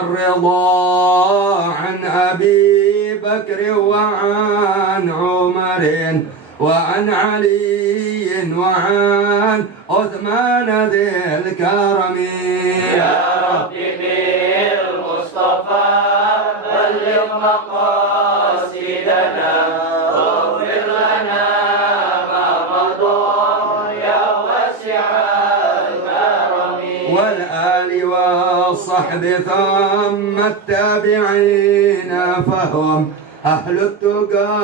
الرضا عن أبي بكر وعن عمر وعن علي وعن عثمان ذي الكرم. يا رب بالمصطفى بلغ مقاصدنا واغفر لنا ما مضى يا واسع الكرم. والآل والصحب ثم التابعين فهم أهل التقى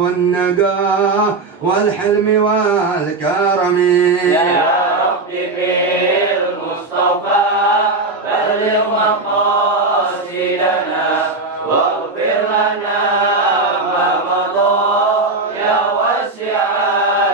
والنقى والحلم والكرم. يا رب بالمصطفى بلغ مقاصدنا واغفر لنا ما مضى يا واسع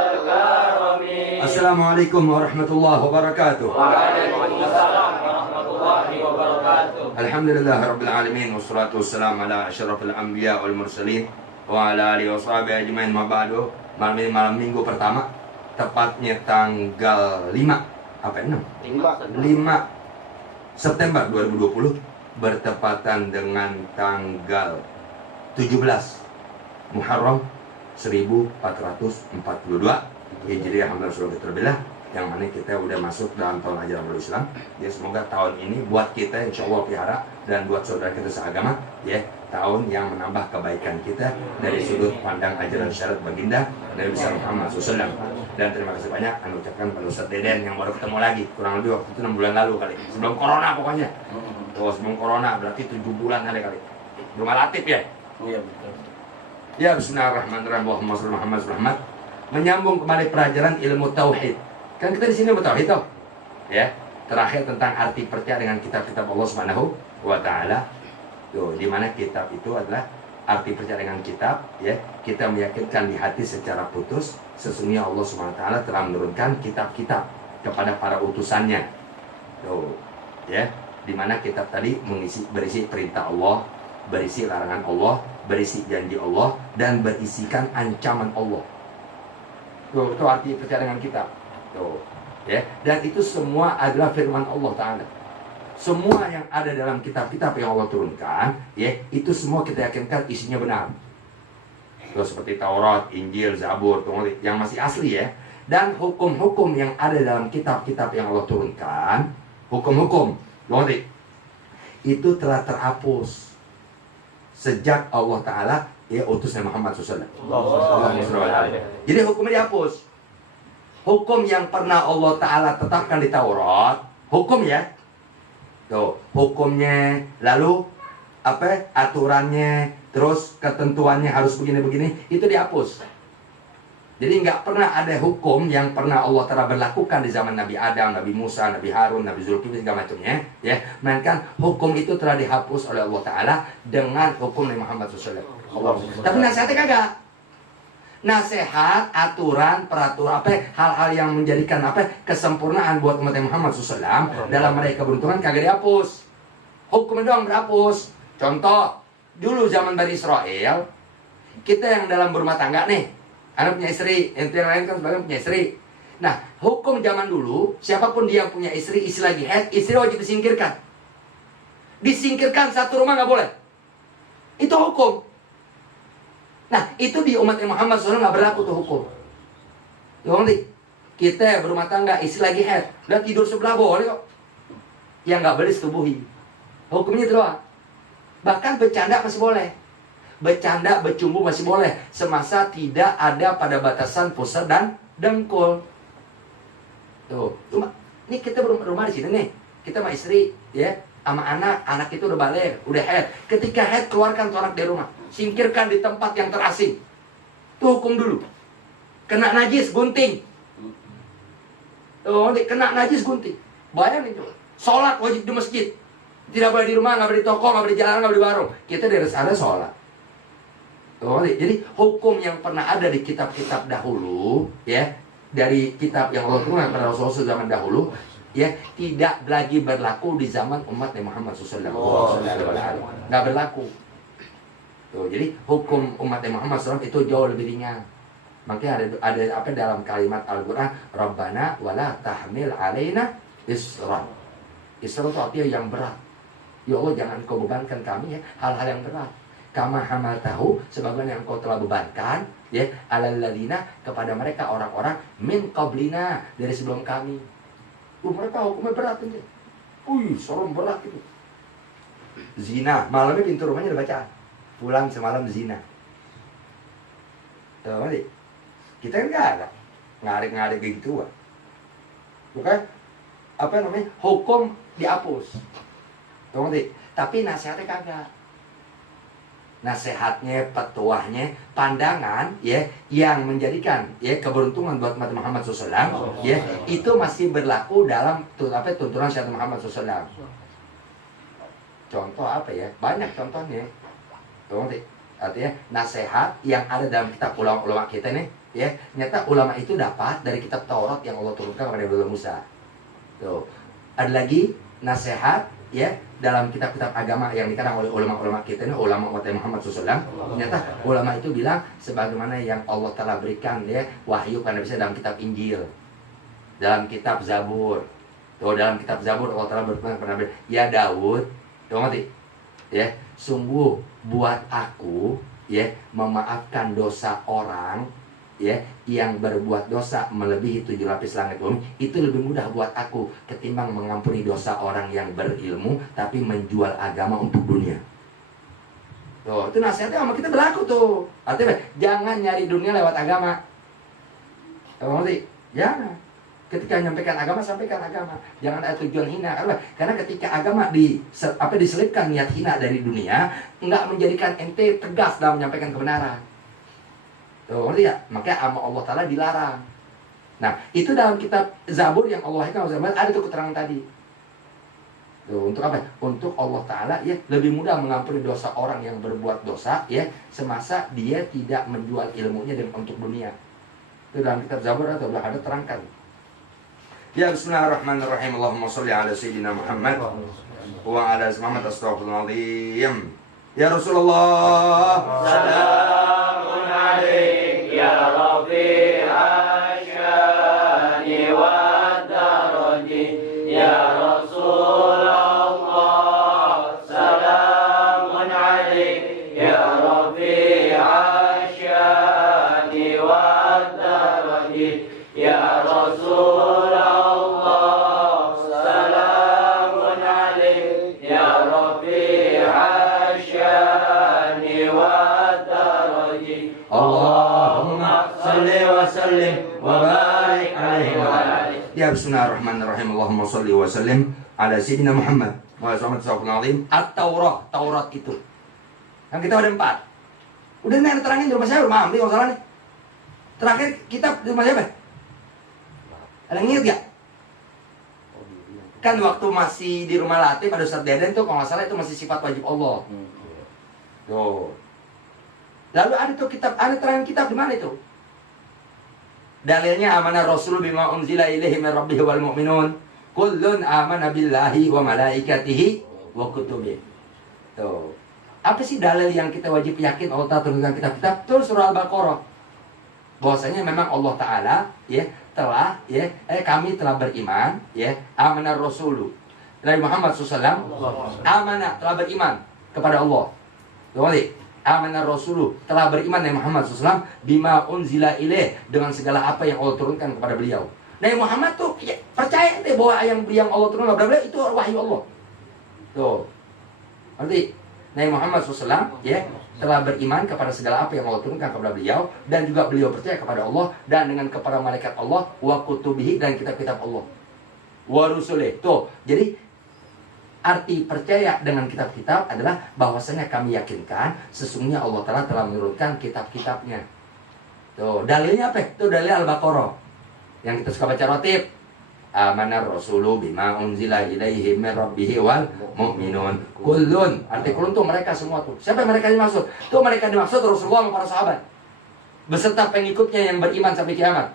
الكرم. السلام عليكم ورحمة الله وبركاته. وعليكم السلام ورحمة الله وبركاته. Alhamdulillah Rabbil Alamin. Wassalatu wassalamu ala asyrafil anbiya wal mursalin wa ala alihi washabihi ajmain. Ma ba'du. Malam ini malam minggu pertama, tepatnya tanggal 5 September 2020, bertepatan dengan tanggal 17 Muharram 1442 Hijriah Hamdan Rasulullah terbelah, yang mana kita udah masuk dalam tahun ajaran baru Islam. Ya, semoga tahun ini buat kita insya Allah pelihara, dan buat saudara kita seagama, ya, tahun yang menambah kebaikan kita dari sudut pandang ajaran syariat baginda Nabi besar Muhammad SAW. Dan terima kasih banyak anda ucapkan pada Ustaz Deden yang baru ketemu lagi, kurang lebih waktu itu 6 bulan lalu kali, sebelum corona pokoknya. Oh, sebelum corona berarti 7 bulan ada kali. Rumah Latif ya? Iya betul. Ya, bismillahirrahmanirrahim. Allahumma shalli ala Muhammad. Menyambung kembali pelajaran ilmu tauhid. Kan kita di sini bertauhid toh, ya. Terakhir tentang arti percaya dengan kitab-kitab Allah Subhanahu wa taala. Tuh, di mana kitab itu adalah arti percaya dengan kitab, ya. Kita meyakinkan di hati secara putus sesungguhnya Allah Subhanahu wa taala telah menurunkan kitab-kitab kepada para utusannya. Tuh, ya. Di mana kitab tadi berisi perintah Allah, berisi larangan Allah, berisi janji Allah, dan berisikan ancaman Allah. Tuh, itu arti percaya dengan kitab. Tuh, ya. Dan itu semua adalah firman Allah Ta'ala. Semua yang ada dalam kitab-kitab yang Allah turunkan, ya, itu semua kita yakinkan isinya benar. Tuh, seperti Taurat, Injil, Zabur, yang masih asli, ya. Dan hukum-hukum yang ada dalam kitab-kitab yang Allah turunkan, hukum-hukum, itu telah terhapus sejak Allah Ta'ala, ya, utus Nabi Muhammad SAW. Jadi hukumnya dihapus. Hukum yang pernah Allah Ta'ala tetapkan di Taurat, hukum, ya. Tuh, hukumnya, lalu apa? Aturannya, terus ketentuannya harus begini-begini, itu dihapus. Jadi nggak pernah ada hukum yang pernah Allah Ta'ala berlakukan di zaman Nabi Adam, Nabi Musa, Nabi Harun, Nabi Zulkifli, segala macamnya, ya. Melainkan hukum itu telah dihapus oleh Allah Ta'ala dengan hukum Nabi Muhammad SAW. Tapi nasihatnya kagak. Nasihat, aturan, peraturan, apa, hal-hal yang menjadikan apa kesempurnaan buat umat Muhammad SAW dalam meraih keberuntungan kagak dihapus. Hukumnya doang berhapus. Contoh, dulu zaman Bani Israel, kita yang dalam berumah tangga nih, anak punya istri, yang lain kan sebagian punya istri. Nah, hukum zaman dulu, siapapun dia yang punya istri lagi haid, istri wajib disingkirkan. Disingkirkan satu rumah nggak boleh. Itu hukum. Nah, itu di umat Muhammad SAW nggak berlaku tuh hukum. Jadi, kita berumah tangga, istri lagi haid, udah tidur sebelah boleh kok. Yang nggak boleh setubuhi. Hukumnya itu doang. Bahkan bercanda masih boleh. Bercanda, bercumbu masih boleh. Semasa tidak ada pada batasan pusar dan dengkul. Tuh, cuma ini kita berumah di sini nih. Kita sama istri, ya, sama anak itu udah balik, udah haid. Ketika haid, keluarkan tuh anak dari rumah. Singkirkan di tempat yang terasing. Itu hukum dulu. Kena najis, gunting. Tuh, kena najis, gunting. Bayangin coba. Sholat wajib di masjid. Tidak boleh di rumah, nggak boleh di toko, nggak boleh di jalan, nggak boleh di warung. Kita dari sana sholat. Tuh, jadi hukum yang pernah ada di kitab-kitab dahulu, ya, dari kitab yang Allah turunkan pada Rasulullah zaman dahulu, ya, tidak lagi berlaku di zaman umat Muhammad SAW. Nggak berlaku. Tuh, jadi hukum umat Muhammad SAW itu jauh lebih ringan. Makanya ada apa dalam kalimat Al-Quran, Rabbana wala tahmil alaina isra. Isra itu artinya yang berat. Ya Allah, jangan Engkau bebankan kami ya hal-hal yang berat. Kama hamaltahu, sebagaimana yang Engkau telah bebankan ya alal ladzina, kepada mereka orang-orang min qablina, dari sebelum kami. Mereka hukumnya berat ini. Serem berat itu. Zina, malamnya pintu rumahnya udah bacaan. Pulang semalam zina. Tuh, mati. Kita kan nggak ada ngarik-ngarik kayak gitu, bukan? Apa namanya? Hukum dihapus. Tuh, mati. Tapi nasihatnya kagak. Nasihatnya, petuahnya, pandangan ya yang menjadikan ya keberuntungan buat umat Muhammad SAW ya itu masih berlaku dalam tuntunan syariat Muhammad SAW. Contoh apa ya? Banyak contohnya. Tuh, nanti artinya nasihat yang ada dalam kitab ulama kita nih ya, ternyata ulama itu dapat dari kitab Taurat yang Allah turunkan kepada Nabi Musa. Tuh. Ada lagi nasihat ya dalam kitab-kitab agama yang dikarang oleh ulama-ulama kita ini, ulama umat Muhammad SAW. Ternyata ulama itu bilang sebagaimana yang Allah telah berikan ya wahyu pada bisa dalam kitab Injil, dalam kitab Zabur. Tuh, dalam kitab Zabur Allah telah berfirman kepada Nabi, ya Daud, tuh mati ya, sungguh buat aku ya memaafkan dosa orang ya yang berbuat dosa melebihi 7 lapis langit bumi, itu lebih mudah buat aku ketimbang mengampuni dosa orang yang berilmu tapi menjual agama untuk dunia. Tuh, itu nasihatnya sama kita berlaku tuh. Artinya jangan nyari dunia lewat agama. Tahu ngerti? Jangan. Ketika menyampaikan agama, sampaikan agama. Jangan ada tujuan hina. Karena ketika agama diselipkan niat hina dari dunia, enggak menjadikan ente tegas dalam menyampaikan kebenaran. Tuh, ngerti ya? Makanya sama Allah Ta'ala dilarang. Nah, itu dalam kitab Zabur yang Allah ada tuh keterangan tadi. Tuh, untuk apa? Untuk Allah Ta'ala ya lebih mudah mengampuni dosa orang yang berbuat dosa ya semasa dia tidak menjual ilmunya untuk dunia. Itu dalam kitab Zabur atau ada terangkan. Ya, bismillahirrahmanirrahim. Allahumma sholli ala sayyidina Muhammad wa ala Muhammad. Astaghfirullahaladzim. Ya Rasulullah, Salamun alaik ya Rafi'a syani wa daraji ya Rasulullah. Salamun alaik ya Rafi'a syani wa daraji ya Rasulullah. Ya, bismillahirrahmanirrahim. Allahumma sholli wa sallim ala sayyidina Muhammad wa sallam. At-Taurat, Taurat itu kan kita ada 4. Udah nih terangin di rumah saya, rumah Amri kalau salah nih. Terakhir kitab di rumah siapa? Ada yang ingat gak? Kan waktu masih di rumah Latif pada Ustaz Deden tuh kalau nggak salah itu masih sifat wajib Allah. Tuh. Lalu ada tuh kitab, ada terangin kitab di mana itu? Dalilnya amanah Rasul bima unzila ilaihi min rabbihi wal mu'minun kullun amana billahi wa malaikatihi wa kutubihi. Tuh. Apa sih dalil yang kita wajib yakin Allah Ta'ala turunkan kitab-kitab? Tuh surah Al-Baqarah. Bahwasanya memang Allah Ta'ala ya telah ya kami telah beriman ya amanah Rasul Nabi Muhammad SAW amanah telah beriman kepada Allah. Tuh, amanah Rasuluh telah beriman Nabi Muhammad SAW bima unzila ilaih dengan segala apa yang Allah turunkan kepada beliau. Nabi Muhammad tuh ya, percaya deh bahwa yang Allah turunkan kepada beliau itu wahyu Allah. Tuh, nanti Nabi Muhammad SAW ya telah beriman kepada segala apa yang Allah turunkan kepada beliau dan juga beliau percaya kepada Allah dan dengan kepada malaikat Allah wa kutubihi dan kitab-kitab Allah wa rusulih. Tuh, jadi arti percaya dengan kitab-kitab adalah bahwasanya kami yakinkan sesungguhnya Allah Ta'ala telah menurunkan kitab-kitabnya. Tuh, dalilnya apa? Itu dalil Al-Baqarah yang kita suka baca rotib. Amanar Rasulu bima unzila ilaihi min rabbihi wal mu'minun kullun. Arti kullun tuh mereka semua tuh. Siapa yang mereka dimaksud? Tuh mereka dimaksud Rasulullah dan para sahabat beserta pengikutnya yang beriman sampai kiamat.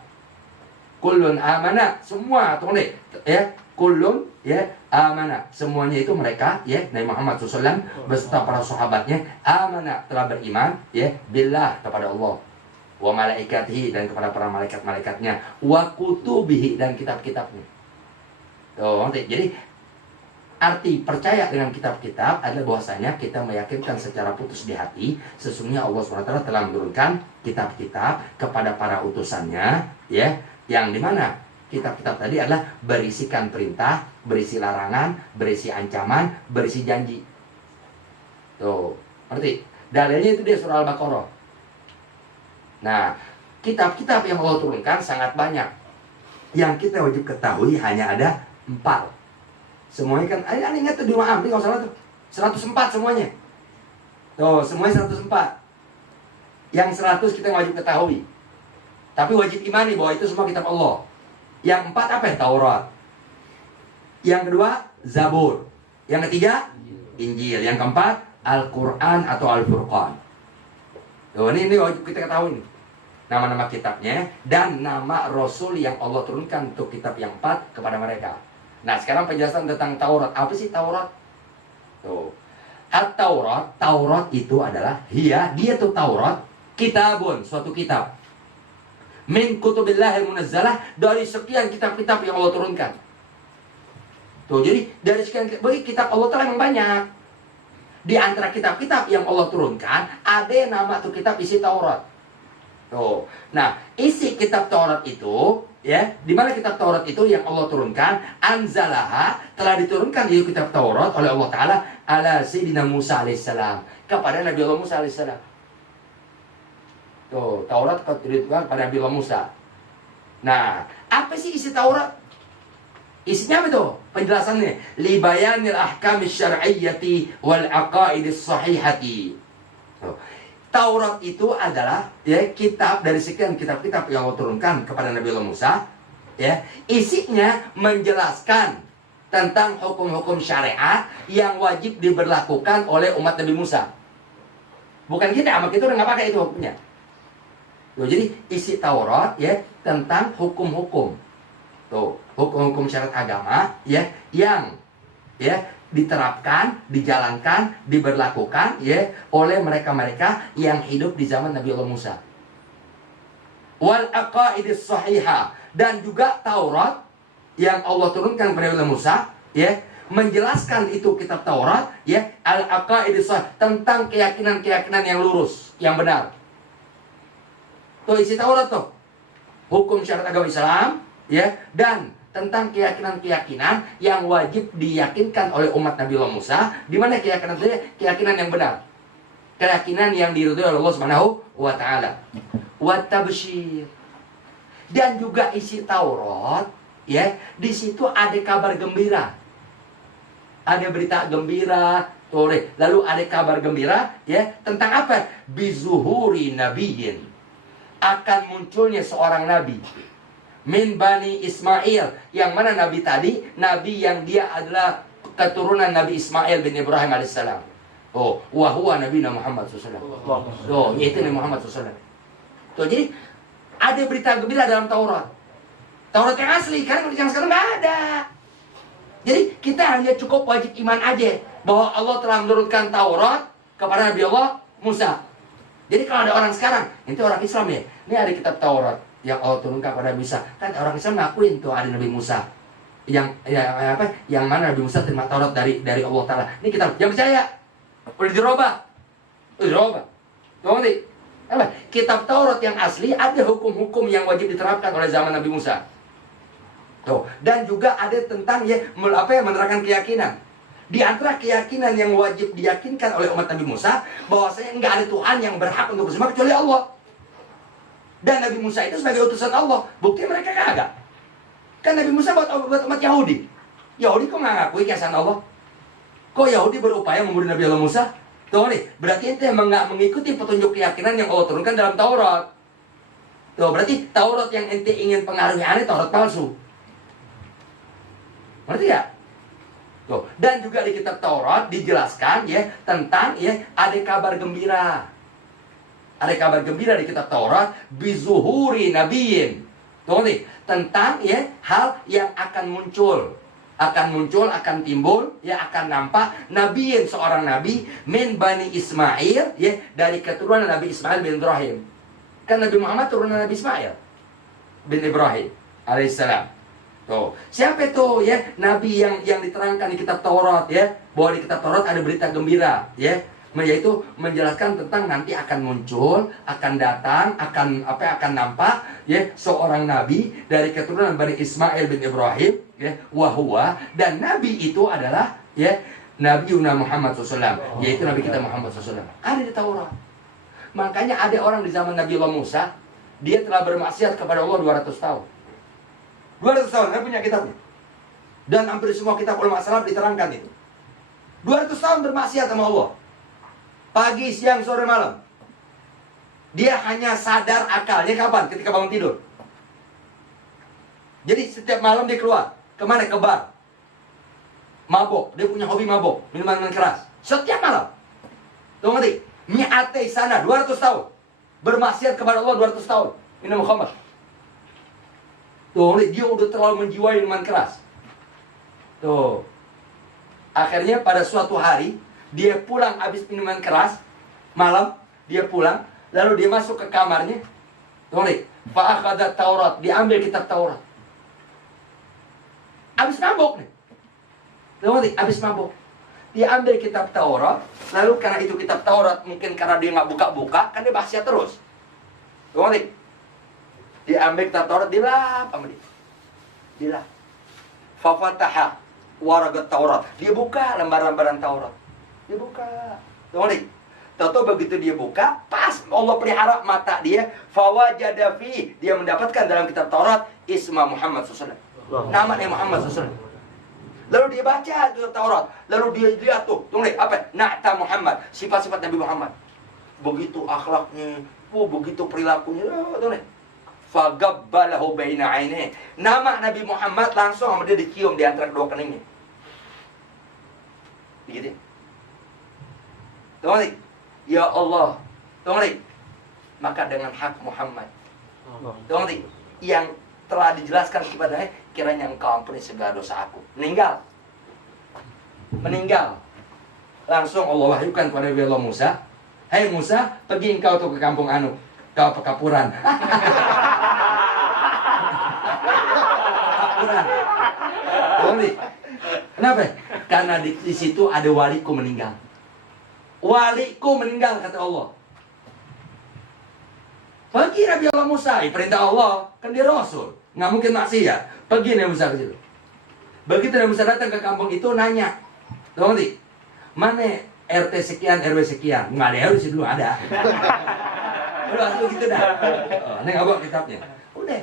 Kullun amana, semua tuh nih ya. Kullun ya amana, semuanya itu mereka ya Nabi Muhammad SAW beserta para sahabatnya amana telah beriman ya billah kepada Allah wa malaikatihi dan kepada para malaikat-malaikatnya wa kutubihi dan kitab-kitabnya. Tuh, nanti jadi arti percaya dengan kitab-kitab adalah bahwasanya kita meyakinkan secara putus di hati sesungguhnya Allah SWT telah menurunkan kitab-kitab kepada para utusannya, ya, yang dimana kitab-kitab tadi adalah berisikan perintah, berisi larangan, berisi ancaman, berisi janji. Tuh, ngerti? Dalilnya itu dia surah Al-Baqarah. Nah, kitab-kitab yang Allah turunkan sangat banyak. Yang kita wajib ketahui hanya ada 4. Semuanya kan, Anda ingat tuh di rumah Amri, kalau salah tuh 104 semuanya. Tuh, semuanya 104. Yang 100 kita wajib ketahui. Tapi wajib imani bahwa itu semua kitab Allah. Yang 4 apa ya? Taurat. Yang kedua, Zabur. Yang ketiga, Injil. Yang keempat, Al-Quran atau Al-Furqan. Tuh, ini wajib kita ketahui nih. Nama-nama kitabnya dan nama Rasul yang Allah turunkan untuk kitab yang 4 kepada mereka. Nah, sekarang penjelasan tentang Taurat. Apa sih Taurat? Tuh. At-Taurat, Taurat itu adalah dia tuh Taurat, kitabun, suatu kitab. Min kutubillahil munazzalah, dari sekian kitab-kitab yang Allah turunkan. Tuh, jadi dari sekian kitab Allah telah yang banyak. Di antara kitab-kitab yang Allah turunkan, ada yang nama tuh kitab isi Taurat. Tuh. Nah, isi kitab Taurat itu, ya, di mana kitab Taurat itu yang Allah turunkan, anzalaha, telah diturunkan di kitab Taurat oleh Allah Ta'ala ala Sayyidina Musa alaihissalam, kepada Nabi Allah Musa alaihissalam. Tuh, Taurat diturunkan pada Nabi Allah Musa. Nah, apa sih isi Taurat? Isinya apa tuh? Penjelasannya, libayanil ahkamis syar'iyyati wal aqaidis sahihati. Tuh. Taurat itu adalah, ya, kitab dari sekian kitab-kitab yang Allah turunkan kepada Nabi Allah Musa, ya. Isinya menjelaskan tentang hukum-hukum syariat yang wajib diberlakukan oleh umat Nabi Musa. Bukan kita, sama kita udah nggak pakai itu hukumnya. Tuh, jadi isi Taurat, ya, tentang hukum-hukum. Tuh, hukum-hukum syariat agama, ya, yang, ya, diterapkan, dijalankan, diberlakukan, ya, oleh mereka-mereka yang hidup di zaman Nabi Allah Musa. Wal aqaidis sahihah, dan juga Taurat yang Allah turunkan kepada Nabi Allah Musa, ya, menjelaskan itu kitab Taurat, ya, al aqaidis sahih, tentang keyakinan-keyakinan yang lurus, yang benar. Tuh isi Taurat tuh. Hukum syariat agama Islam, ya, dan tentang keyakinan-keyakinan yang wajib diyakinkan oleh umat Nabi Allah Musa, di mana keyakinan itu keyakinan yang benar. Keyakinan yang diridhoi oleh Allah Subhanahu wa taala. Wa tabsyir. Dan juga isi Taurat, ya, di situ ada kabar gembira. Ada berita gembira, lalu ada kabar gembira, ya, tentang apa? Bizuhuri nabiyyin. Akan munculnya seorang nabi. Min Bani Ismail, yang mana nabi tadi, nabi yang dia adalah keturunan Nabi Ismail bin Ibrahim alaihissalam. Oh, wahwa Nabi Muhammad SAW. Oh, yaitu Nabi Muhammad SAW. Tuh, jadi ada berita gembira dalam Taurat. Taurat yang asli, kan yang sekarang nggak ada. Jadi kita hanya cukup wajib iman aja bahwa Allah telah menurunkan Taurat kepada Nabi Allah Musa. Jadi kalau ada orang sekarang, itu orang Islam ya, ini ada kitab Taurat yang Allah turunkan kepada Musa. Kan orang Islam ngakuin tuh ada Nabi Musa. Yang mana Nabi Musa terima Taurat dari Allah Ta'ala. Ini kita jangan percaya. Udah dirubah. Tuh ngerti? Apa? Kitab Taurat yang asli ada hukum-hukum yang wajib diterapkan oleh zaman Nabi Musa. Tuh, dan juga ada tentang menerangkan keyakinan. Di antara keyakinan yang wajib diyakinkan oleh umat Nabi Musa, bahwasanya enggak ada Tuhan yang berhak untuk disembah kecuali Allah. Dan Nabi Musa itu sebagai utusan Allah. Bukti mereka kagak. Kan Nabi Musa buat umat Yahudi. Yahudi kok nggak ngakui keesaan Allah? Kok Yahudi berupaya membunuh Nabi Allah Musa? Tuh nih, berarti itu emang nggak mengikuti petunjuk keyakinan yang Allah turunkan dalam Taurat. Tuh, berarti Taurat yang ente ingin pengaruhi aneh, Taurat palsu. Ngerti ya? Tuh, dan juga di kitab Taurat dijelaskan, ya, tentang, ya, ada kabar gembira. Ada kabar gembira di kitab Taurat, bizuhuri nabiyyin. Tuh nih, tentang, ya, hal yang akan muncul, akan timbul, ya, akan nampak nabiyyin, seorang nabi min Bani Ismail, ya, dari keturunan Nabi Ismail bin Ibrahim. Kan Nabi Muhammad turunan Nabi Ismail bin Ibrahim alaihissalam. Tuh, siapa itu ya? Nabi yang diterangkan di kitab Taurat ya, bahwa di kitab Taurat ada berita gembira ya, yaitu menjelaskan tentang nanti akan muncul, akan datang, akan nampak ya seorang nabi dari keturunan Bani Ismail bin Ibrahim ya, wahwa, dan nabi itu adalah ya Nabi Muhammad SAW, yaitu Nabi kita Muhammad SAW. Ada di Taurat. Makanya ada orang di zaman Nabi Allah Musa, dia telah bermaksiat kepada Allah 200 tahun. 200 tahun, saya punya kitabnya. Dan hampir semua kitab ulama salaf diterangkan itu. 200 tahun bermaksiat sama Allah. Pagi, siang, sore, malam. Dia hanya sadar akalnya kapan? Ketika bangun tidur. Jadi setiap malam dia keluar. Kemana? Ke bar. Mabok. Dia punya hobi mabok. Minuman keras. Setiap malam. Tuh ngerti? Mi'ate sana 200 tahun. Bermaksiat kepada Allah 200 tahun. Minum khamar. Tuh, dia udah terlalu menjiwai minuman keras. Tuh. Akhirnya pada suatu hari, dia pulang habis minuman keras, malam, dia pulang, lalu dia masuk ke kamarnya. Tuh, fa'akhadat Taurat, diambil kitab Taurat. Habis mabok nih. Tuh, habis mabok. Dia ambil kitab Taurat, lalu karena itu kitab Taurat, mungkin karena dia nggak buka-buka, kan dia maksiat terus. Tuh, dia ambil kitab Taurat, dilap sama dia. Dilap. Fafataha waragat Taurat. Dia buka lembaran-lembaran Taurat. Dia buka. Tahu begitu dia buka, pas Allah pelihara mata dia, fawajada fi, dia mendapatkan dalam kitab Taurat isma Muhammad SAW. Namanya Muhammad SAW. Lalu dia baca kitab Taurat, lalu dia lihat tulis apa? Na'ta Muhammad, sifat-sifat Nabi Muhammad. Begitu akhlaknya, begitu perilakunya, tulis. Fagabbalahu baina ainihi. Nama Nabi Muhammad langsung sama dia dicium di antara kedua keningnya. Begitu. Tuh, ya Allah. Tuh, maka dengan hak Muhammad. Tuh, yang telah dijelaskan kepadanya, kiranya engkau ampuni segala dosa aku. Meninggal. Langsung Allah wahyukan kepada Nabi Allah Musa. Hai Musa, pergi engkau tuh ke kampung Anu. Kau pekapuran. Kenapa? Karena di situ ada waliku meninggal. Waliku meninggal, kata Allah. Pergi Nabi Allah Musa, perintah Allah, kan dia Rasul, nggak mungkin maksiat. Pergi Nabi Musa ke situ. Begitu Nabi Musa datang ke kampung itu, nanya, tahu nggak? Mana RT sekian, RW sekian? Nggak ada, harus dulu ada. Udah gitu dah. Ini nggak bawa kitabnya. Udah.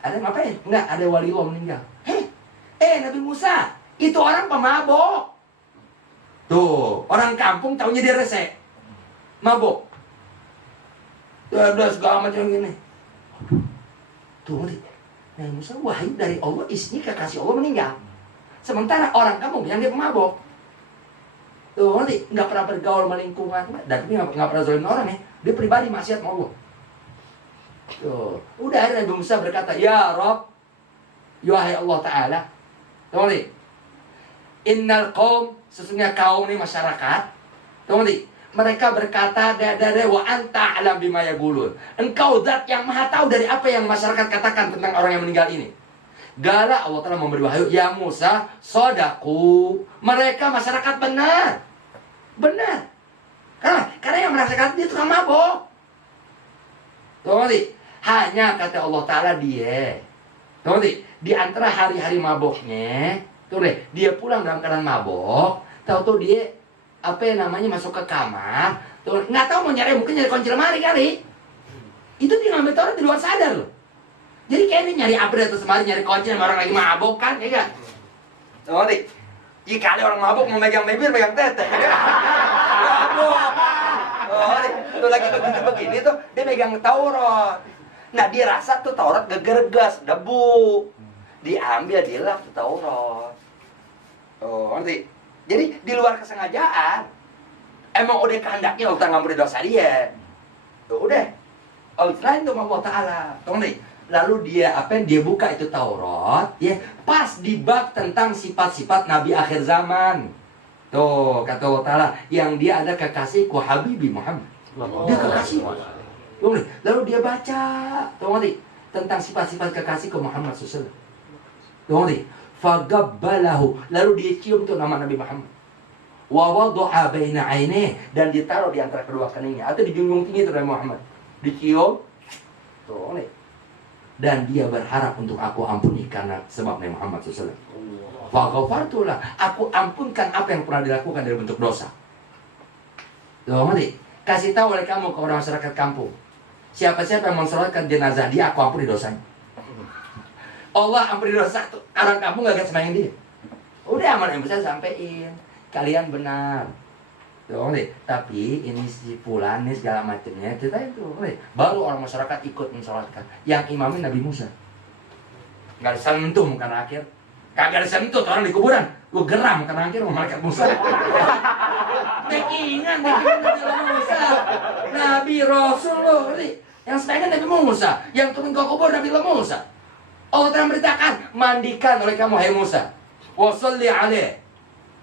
Ada ngapain? Enggak, ada wali Allah meninggal. Nabi Musa, itu orang pemabok. Tuh, orang kampung taunya dia rese. Mabok. Udah segala macam gini. Tuh, Nabi Musa wahyu dari Allah, isinya kekasih Allah meninggal. Sementara orang kampung yang dia pemabok. Tuh, nggak pernah bergaul sama lingkungan. Dan ini nggak pernah zalim orang ya. Dia pribadi maksiat sama Allah. Tuh, udah akhirnya Nabi Musa berkata, ya Rabb, wahai Allah Ta'ala. Tuh, innal qaum, sesungguhnya kaum ini masyarakat. Tuh, mereka berkata, dadare wa anta alam bima yaqulun. Engkau zat yang maha tahu dari apa yang masyarakat katakan tentang orang yang meninggal ini. Gala Allah telah memberi wahyu, ya Musa, sodaku. Mereka masyarakat benar. Benar. Karena yang merasakan dia tukang mabok. Tuh, hanya kata Allah Ta'ala dia. Tuh, di antara hari-hari maboknya, tuh dia pulang dalam keadaan mabok. Tahu dia apa yang namanya masuk ke kamar. Tuh, nggak tahu mau nyari, mungkin nyari kunci lemari kali. Itu dia ngambil Taurat di luar sadar loh. Jadi kayak ini nyari apa atau semari nyari kunci sama orang lagi mabok kan, ya kan? Tuh, jika kali orang mabok mau megang bibir, megang tete. Itu lagi begini tuh dia megang Taurat. Nah dia rasa tuh Taurat gegergas, debu. Diambil dilap tuh Taurat. Oh, ngerti? Jadi di luar kesengajaan. Emang udah kehendaknya Allah ngampuni dosa dia. Tuh udah. Allah lain tuh Allah Ta'ala. Tuh nih. Lalu dia dia buka itu Taurat, ya pas di bab tentang sifat-sifat Nabi akhir zaman. Tuh kata Allah Ta'ala, yang dia ada kekasihku Habibi Muhammad. Dia kekasih. Lalu dia baca, tuh tentang sifat-sifat kekasihku Muhammad SAW. Tuh ngerti? Fagabbalahu, lalu dia cium tuh nama Nabi Muhammad. Wa wada'a baina 'ainaihi, dan ditaruh di antara kedua keningnya atau dijunjung tinggi itu Nabi Muhammad. Dicium. Tuh ngerti? Dan dia berharap untuk aku ampuni karena sebab Nabi Muhammad SAW. Faghafartulah, aku ampunkan apa yang pernah dilakukan dari bentuk dosa. Tuh ngerti? Kasih tahu oleh kamu ke orang masyarakat kampung, siapa-siapa yang mensolatkan jenazah dia, aku ampuni dosanya. Allah ampuni dosa tuh. Orang kampung gak akan sembahyang dia. Udah aman, yang bisa sampein. Kalian benar. Tuh, nih. Tapi ini si fulan nih segala macamnya. Kita itu, nih. Baru orang masyarakat ikut mensolatkan. Yang imamin Nabi Musa. Gak disentuh karena akhir. Kagak disentuh orang di kuburan. Lu geram karena akhir sama malaikat Musa. Backingan Nabi Musa. Nabi Rasul loh, nih. Yang sebagian Nabi Musa. Yang turun ke kubur Nabi Musa. Allah telah memberitakan, mandikan oleh kamu hai Musa, wa sholli alaih,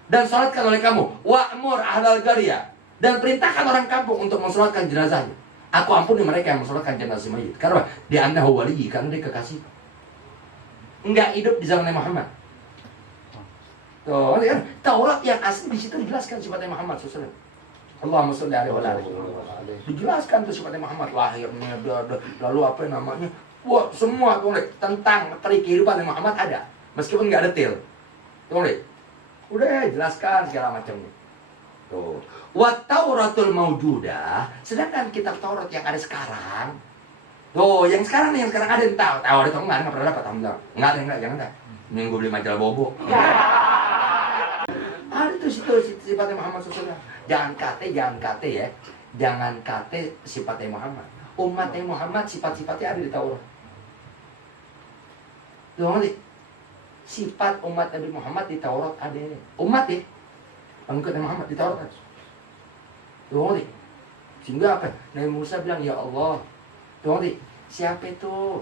dan salatkan oleh kamu, wa'mur ahlal qaryah, dan perintahkan orang kampung untuk mensolatkan jenazahnya. Aku ampuni mereka yang mensolatkan jenazah mayit. Karena dia annahu wali, karena dia kekasih. Enggak hidup di zaman Nabi Muhammad. Tuh, kan Taurat yang asli di situ dijelaskan sifatnya Muhammad SAW. Allahumma sholli alaihi wa alihi. Dijelaskan tuh sifatnya Muhammad, lahirnya, lalu apa namanya? Wah, semua tuh tentang teri kehidupan Muhammad ada, meskipun nggak detail. Tuh udah jelaskan segala macamnya. Tuh, wat Tauratul maujudah, sedangkan kitab Taurat yang ada sekarang, tuh yang sekarang nih, yang sekarang ada tahu, Taurat itu nggak pernah dapat, alhamdulillah. Nggak, jangan dah. Minggu beli majalah bobo. Ada tuh sifatnya Muhammad SAW. Jangan kate ya, jangan kate sifatnya Muhammad. Umatnya Muhammad sifat-sifatnya ada di Taurat. Tuh ngerti? Sifat umat Nabi Muhammad di Taurat ada. Umat ya, pengikut Nabi Muhammad di Taurat ada. Tuh ngerti? Sehingga apa? Nabi Musa bilang, ya Allah. Tuh ngerti? Siapa itu?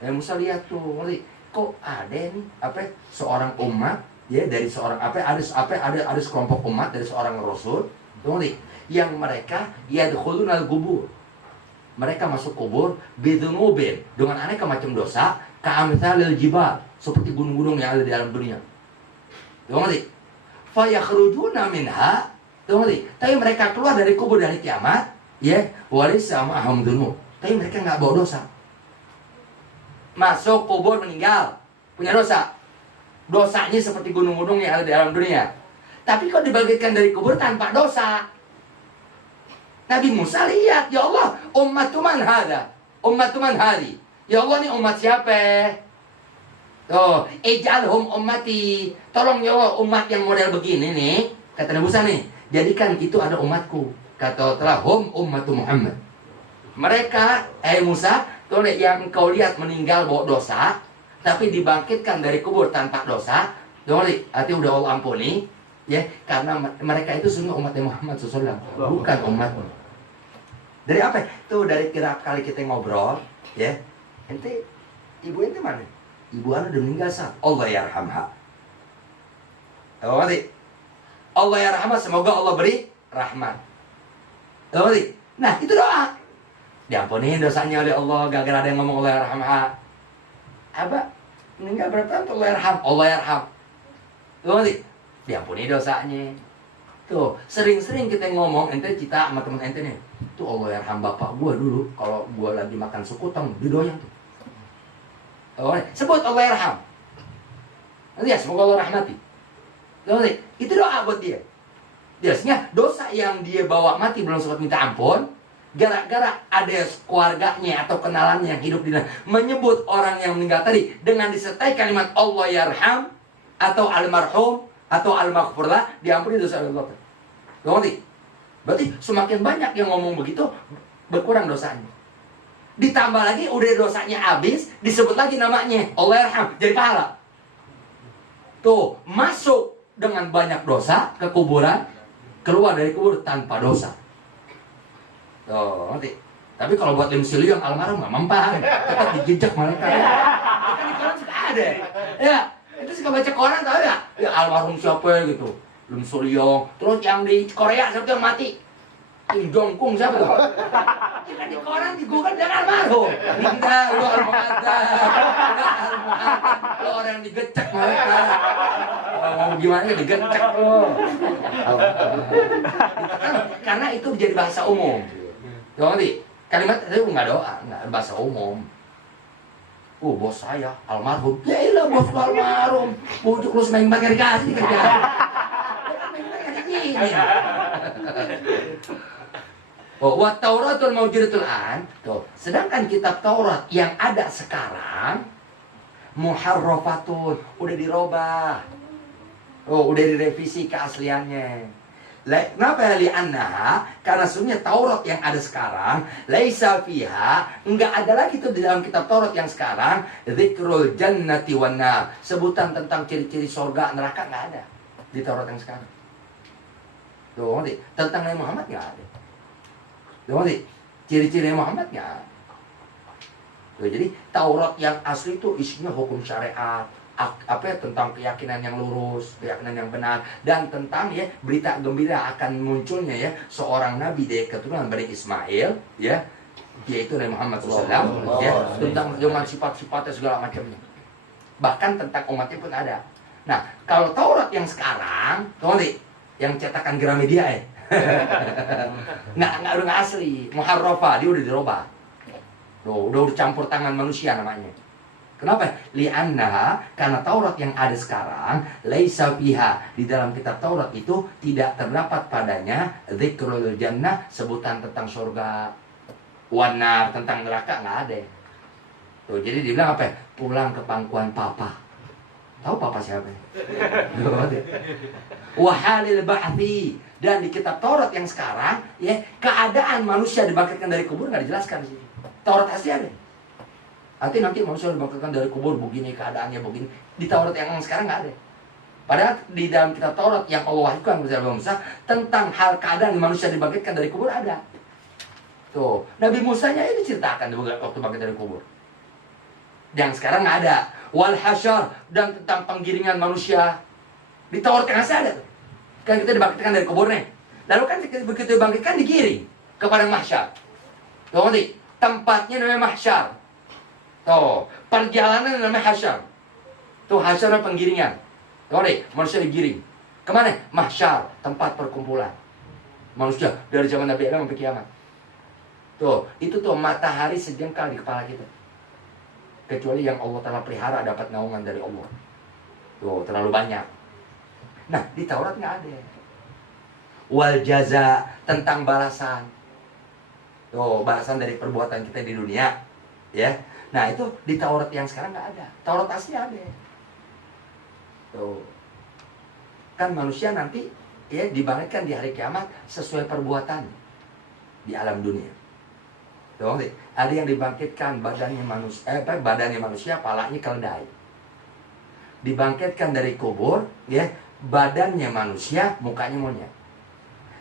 Nabi Musa lihat tuh, ngerti? Kok ada nih? Apa? Seorang umat ya, dari seorang ada sekelompok umat dari seorang rasul. Tuh ngerti? Yang mereka yadkhulunal qubur. Mereka masuk kubur bidunubin, dengan aneka macam dosa, ka'amthalil jibal, seperti gunung-gunung yang ada di dalam dunia. Tuh ngerti? Fa yakhrujuna minha, tuh ngerti? Tapi mereka keluar dari kubur dari kiamat, ya, walaysa ma'ahum dzunub. Tapi mereka nggak bawa dosa. Masuk kubur meninggal, punya dosa. Dosanya seperti gunung-gunung yang ada di dalam dunia. Tapi kok dibangkitkan dari kubur tanpa dosa? Nabi Musa lihat, ya Allah, ummatu man hada? Ummatu man hadi? Ya Allah, ini umat siapa? Tuh, ij'alhum ummati. Tolong ya Allah, umat yang model begini nih, kata Nabi Musa nih, jadikan itu ada umatku. Kata telah hum ummatu Muhammad. Mereka, Musa, tuh yang engkau lihat meninggal bawa dosa, tapi dibangkitkan dari kubur tanpa dosa, tuh artinya udah Allah ampuni, ya, karena mereka itu semua umatnya Muhammad SAW, bukan umatmu. Dari apa? Tuh dari tiap kali kita ngobrol, ya, ente, ibu ente mana? Ibu anda udah meninggal sah. Allah yarhamha. Tahu ngerti? Allah yarhamha, semoga Allah beri rahmat. Tahu ngerti? Nah itu doa. Diampuni dosanya oleh Allah, gara-gara ada yang ngomong Allah yarhamha. Abah meninggal berapa tahun? Allah yarham. Allah yarham. Tahu ngerti? Diampuni dosanya. Tuh, sering-sering kita ngomong, ente cita sama temen ente nih. Tuh Allah yarham bapak gua dulu, kalau gua lagi makan sekutang, didoyang tuh. Oh, sebut Allah yarham. Nanti ya, semoga Allah rahmati. Nanti, itu doa buat dia. Biasanya dosa yang dia bawa mati belum sempat minta ampun, gara-gara ada keluarganya atau kenalannya yang hidup di dalam menyebut orang yang meninggal tadi dengan disertai kalimat Allah yarham atau almarhum atau al-maghfurlah, diampuni dosa Allah. Ngerti? Berarti semakin banyak yang ngomong begitu, berkurang dosanya. Ditambah lagi udah dosanya habis, disebut lagi namanya Allah yarham, jadi pahala. Tuh, masuk dengan banyak dosa ke kuburan, keluar dari kubur tanpa dosa. Tuh, ngerti? Tapi kalau buat Lim Siliong almarhum nggak mempan, tetap dijejak malaikat. Kan di koran suka ada. Ya, itu suka baca koran tau ya? Ya almarhum siapa gitu, Lim Siliong. Terus yang di Korea siapa yang mati? Kim Jong-un siapa tuh? Kita di koran di Google jangan almarhum. Enggak, lu al-mu'adzab. Enggak al-mu'adzab. Lu orang yang digecek mereka. Mau gimana digecek lu. Karena itu menjadi bahasa umum. Tuh nanti kalimat itu nggak doa, nggak bahasa umum. Bos saya almarhum. Ya ilah bos lu almarhum. Bujuk lu semeng pakai dikasih kerjaan. Wa Tauratul mawjudatul an. Tuh, sedangkan kitab Taurat yang ada sekarang muharrafatun, udah dirubah. Udah direvisi keasliannya. Kenapa li'annaha? Karena sebenarnya Taurat yang ada sekarang laisa fiha, enggak ada lagi tuh di dalam kitab Taurat yang sekarang dzikrul jannati wan nar. Sebutan tentang ciri-ciri surga neraka enggak ada di Taurat yang sekarang. Tuh, nanti tentang Nabi Muhammad enggak ada. Tuh, nanti ciri-ciri Nabi Muhammad enggak ada. Tuh, jadi Taurat yang asli itu isinya hukum syariat, tentang keyakinan yang lurus, keyakinan yang benar, dan tentang ya berita gembira akan munculnya ya seorang nabi dari keturunan Bani Ismail, ya, yaitu Nabi Muhammad SAW, ya, tentang dengan sifat-sifatnya segala macamnya. Bahkan tentang umatnya pun ada. Nah, kalau Taurat yang sekarang, tuh nanti yang cetakan Gramedia nggak asli, muharrafa, dia udah dirubah. Tuh, udah campur tangan manusia namanya. Kenapa? Li'annaha, karena Taurat yang ada sekarang laisa fiha, di dalam kitab Taurat itu tidak terdapat padanya dzikrul jannah, sebutan tentang surga, wanar, tentang neraka nggak ada. Tuh, jadi dibilang apa? Pulang ke pangkuan papa. Tahu papa siapa? Wahalil ba'thi, dan di kitab Taurat yang sekarang ya keadaan manusia dibangkitkan dari kubur nggak dijelaskan di sini. Taurat asli ada. Nanti manusia dibangkitkan dari kubur begini, keadaannya begini. Di Taurat yang sekarang nggak ada. Padahal di dalam kitab Taurat yang Allah wahyukan kepada Nabi Musa tentang hal keadaan manusia dibangkitkan dari kubur ada. Tuh, Nabi Musanya ini ceritakan waktu bangkit dari kubur. Yang sekarang nggak ada. Wal hasyar, dan tentang penggiringan manusia. Di Taurat yang asli ada. Kan kita dibangkitkan dari kubur nih. Lalu kan begitu dibangkitkan digiring kepada mahsyar. Tuh, nanti tempatnya namanya mahsyar. Tuh, perjalanan namanya hasyar. Tuh, hasyar penggiringan. Tuh deh, manusia digiring. Kemana? Mahsyar, tempat perkumpulan manusia dari zaman Nabi Adam sampai kiamat. Tuh, itu tuh matahari sejengkal di kepala kita. Kecuali yang Allah Ta'ala pelihara dapat naungan dari Allah. Tuh, terlalu banyak. Nah, di Taurat nggak ada. Wal jaza, tentang balasan. Tuh, balasan dari perbuatan kita di dunia. Ya. Nah, itu di Taurat yang sekarang nggak ada. Taurat asli ada. Tuh. Kan manusia nanti ya dibangkitkan di hari kiamat sesuai perbuatan di alam dunia. Tuh, ada yang dibangkitkan badannya manusia, palanya keledai. Dibangkitkan dari kubur, ya, badannya manusia, mukanya monyet.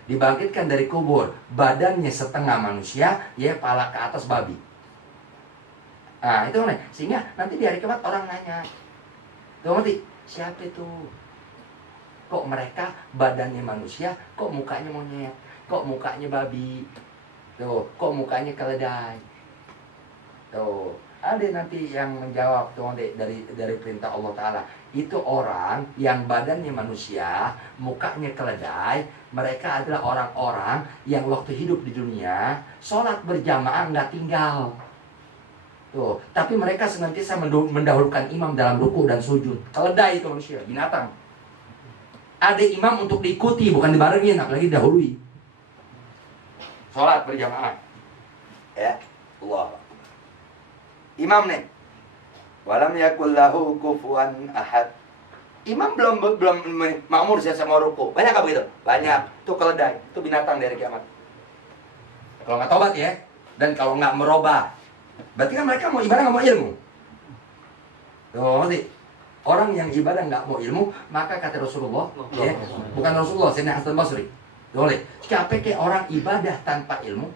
Dibangkitkan dari kubur, badannya setengah manusia, ya, pala ke atas babi. Nah, itu nih. Sehingga nanti di hari kiamat orang nanya, tuh nanti, siapa itu? Kok mereka badannya manusia, kok mukanya monyet? Kok mukanya babi? Tuh, kok mukanya keledai? Tuh, ada nanti yang menjawab tuh nanti dari perintah Allah Ta'ala. Itu orang yang badannya manusia, mukanya keledai. Mereka adalah orang-orang yang waktu hidup di dunia sholat berjamaah nggak tinggal. Tuh, tapi mereka senantiasa mendahulukan imam dalam ruku dan sujud. Keledai itu manusia, binatang. Ada imam untuk diikuti, bukan dibarengin, apalagi dahului. Sholat berjamaah. Ya, Allah. Imam nih. Walam yakul lahu kufuwan ahad. Imam belum makmur sama ruku. Banyak apa begitu? Banyak. Itu keledai, itu binatang dari kiamat. Kalau nggak tobat ya, dan kalau nggak merubah, berarti kan mereka mau ibadah nggak mau ilmu. Tuh, nanti orang yang ibadah nggak mau ilmu, maka kata Rasulullah, ya, bukan Rasulullah, Sayyidina Hasan Basri. Boleh. Siapa kayak orang ibadah tanpa ilmu,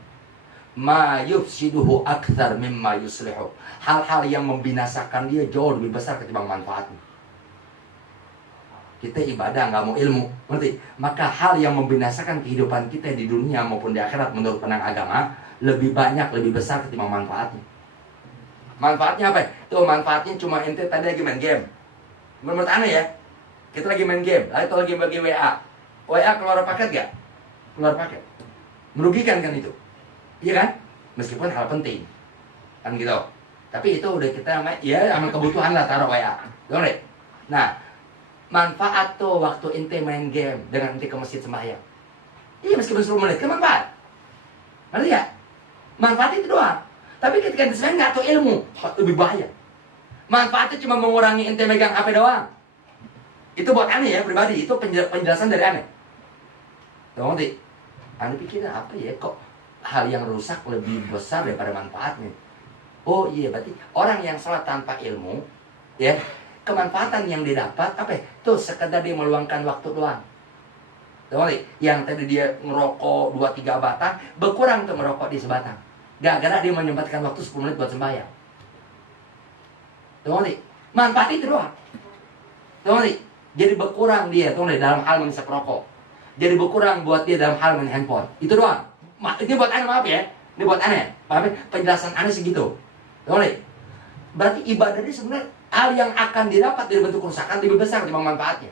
ma yufsiduhu akthar mimma yuslihu. Hal-hal yang membinasakan dia jauh lebih besar ketimbang manfaatnya. Kita ibadah, nggak mau ilmu. Ngerti? Maka hal yang membinasakan kehidupan kita di dunia maupun di akhirat menurut pandang agama lebih banyak, lebih besar ketimbang manfaatnya. Manfaatnya apa? Tuh manfaatnya cuma ente tadi lagi main game. Menurut aneh ya, kita lagi main game, atau lagi bagi WA. WA keluar paket gak? Keluar paket. Merugikan kan itu? Iya kan? Meskipun hal penting. Kan gitu. Tapi itu udah kita, ya amal kebutuhan lah taruh WA. Dong deh. Nah, manfaat tuh waktu ente main game dengan ente ke masjid sembahyang. Iya meskipun 10 menit, kan manfaat. Ngerti ya? Manfaat itu doang. Tapi ketika ente sembahyang nggak tahu ilmu, lebih bahaya. Manfaatnya cuma mengurangi ente megang HP doang. Itu buat aneh ya pribadi, itu penjelasan dari aneh. Tahu ngerti? Aneh pikirnya apa ya, kok hal yang rusak lebih besar daripada manfaatnya. Oh iya, berarti orang yang sholat tanpa ilmu, ya, kemanfaatan yang dia dapat apa ya? Tuh sekedar dia meluangkan waktu doang. Tahu ngerti? Yang tadi dia ngerokok 2-3 batang, berkurang tuh merokok di sebatang. Gara-gara dia menyempatkan waktu 10 menit buat sembahyang. Tahu ngerti? Manfaat itu doang. Tahu ngerti? Jadi berkurang dia, tahu ngerti? Dalam hal menghisap rokok. Jadi berkurang buat dia dalam hal main handphone. Itu doang. Ini buat aneh, maaf ya. Ini buat aneh. Maaf ya? Penjelasan aneh segitu. Tahu ngerti? Berarti ibadah ini sebenarnya hal yang akan didapat dari bentuk kerusakan lebih besar dibanding manfaatnya.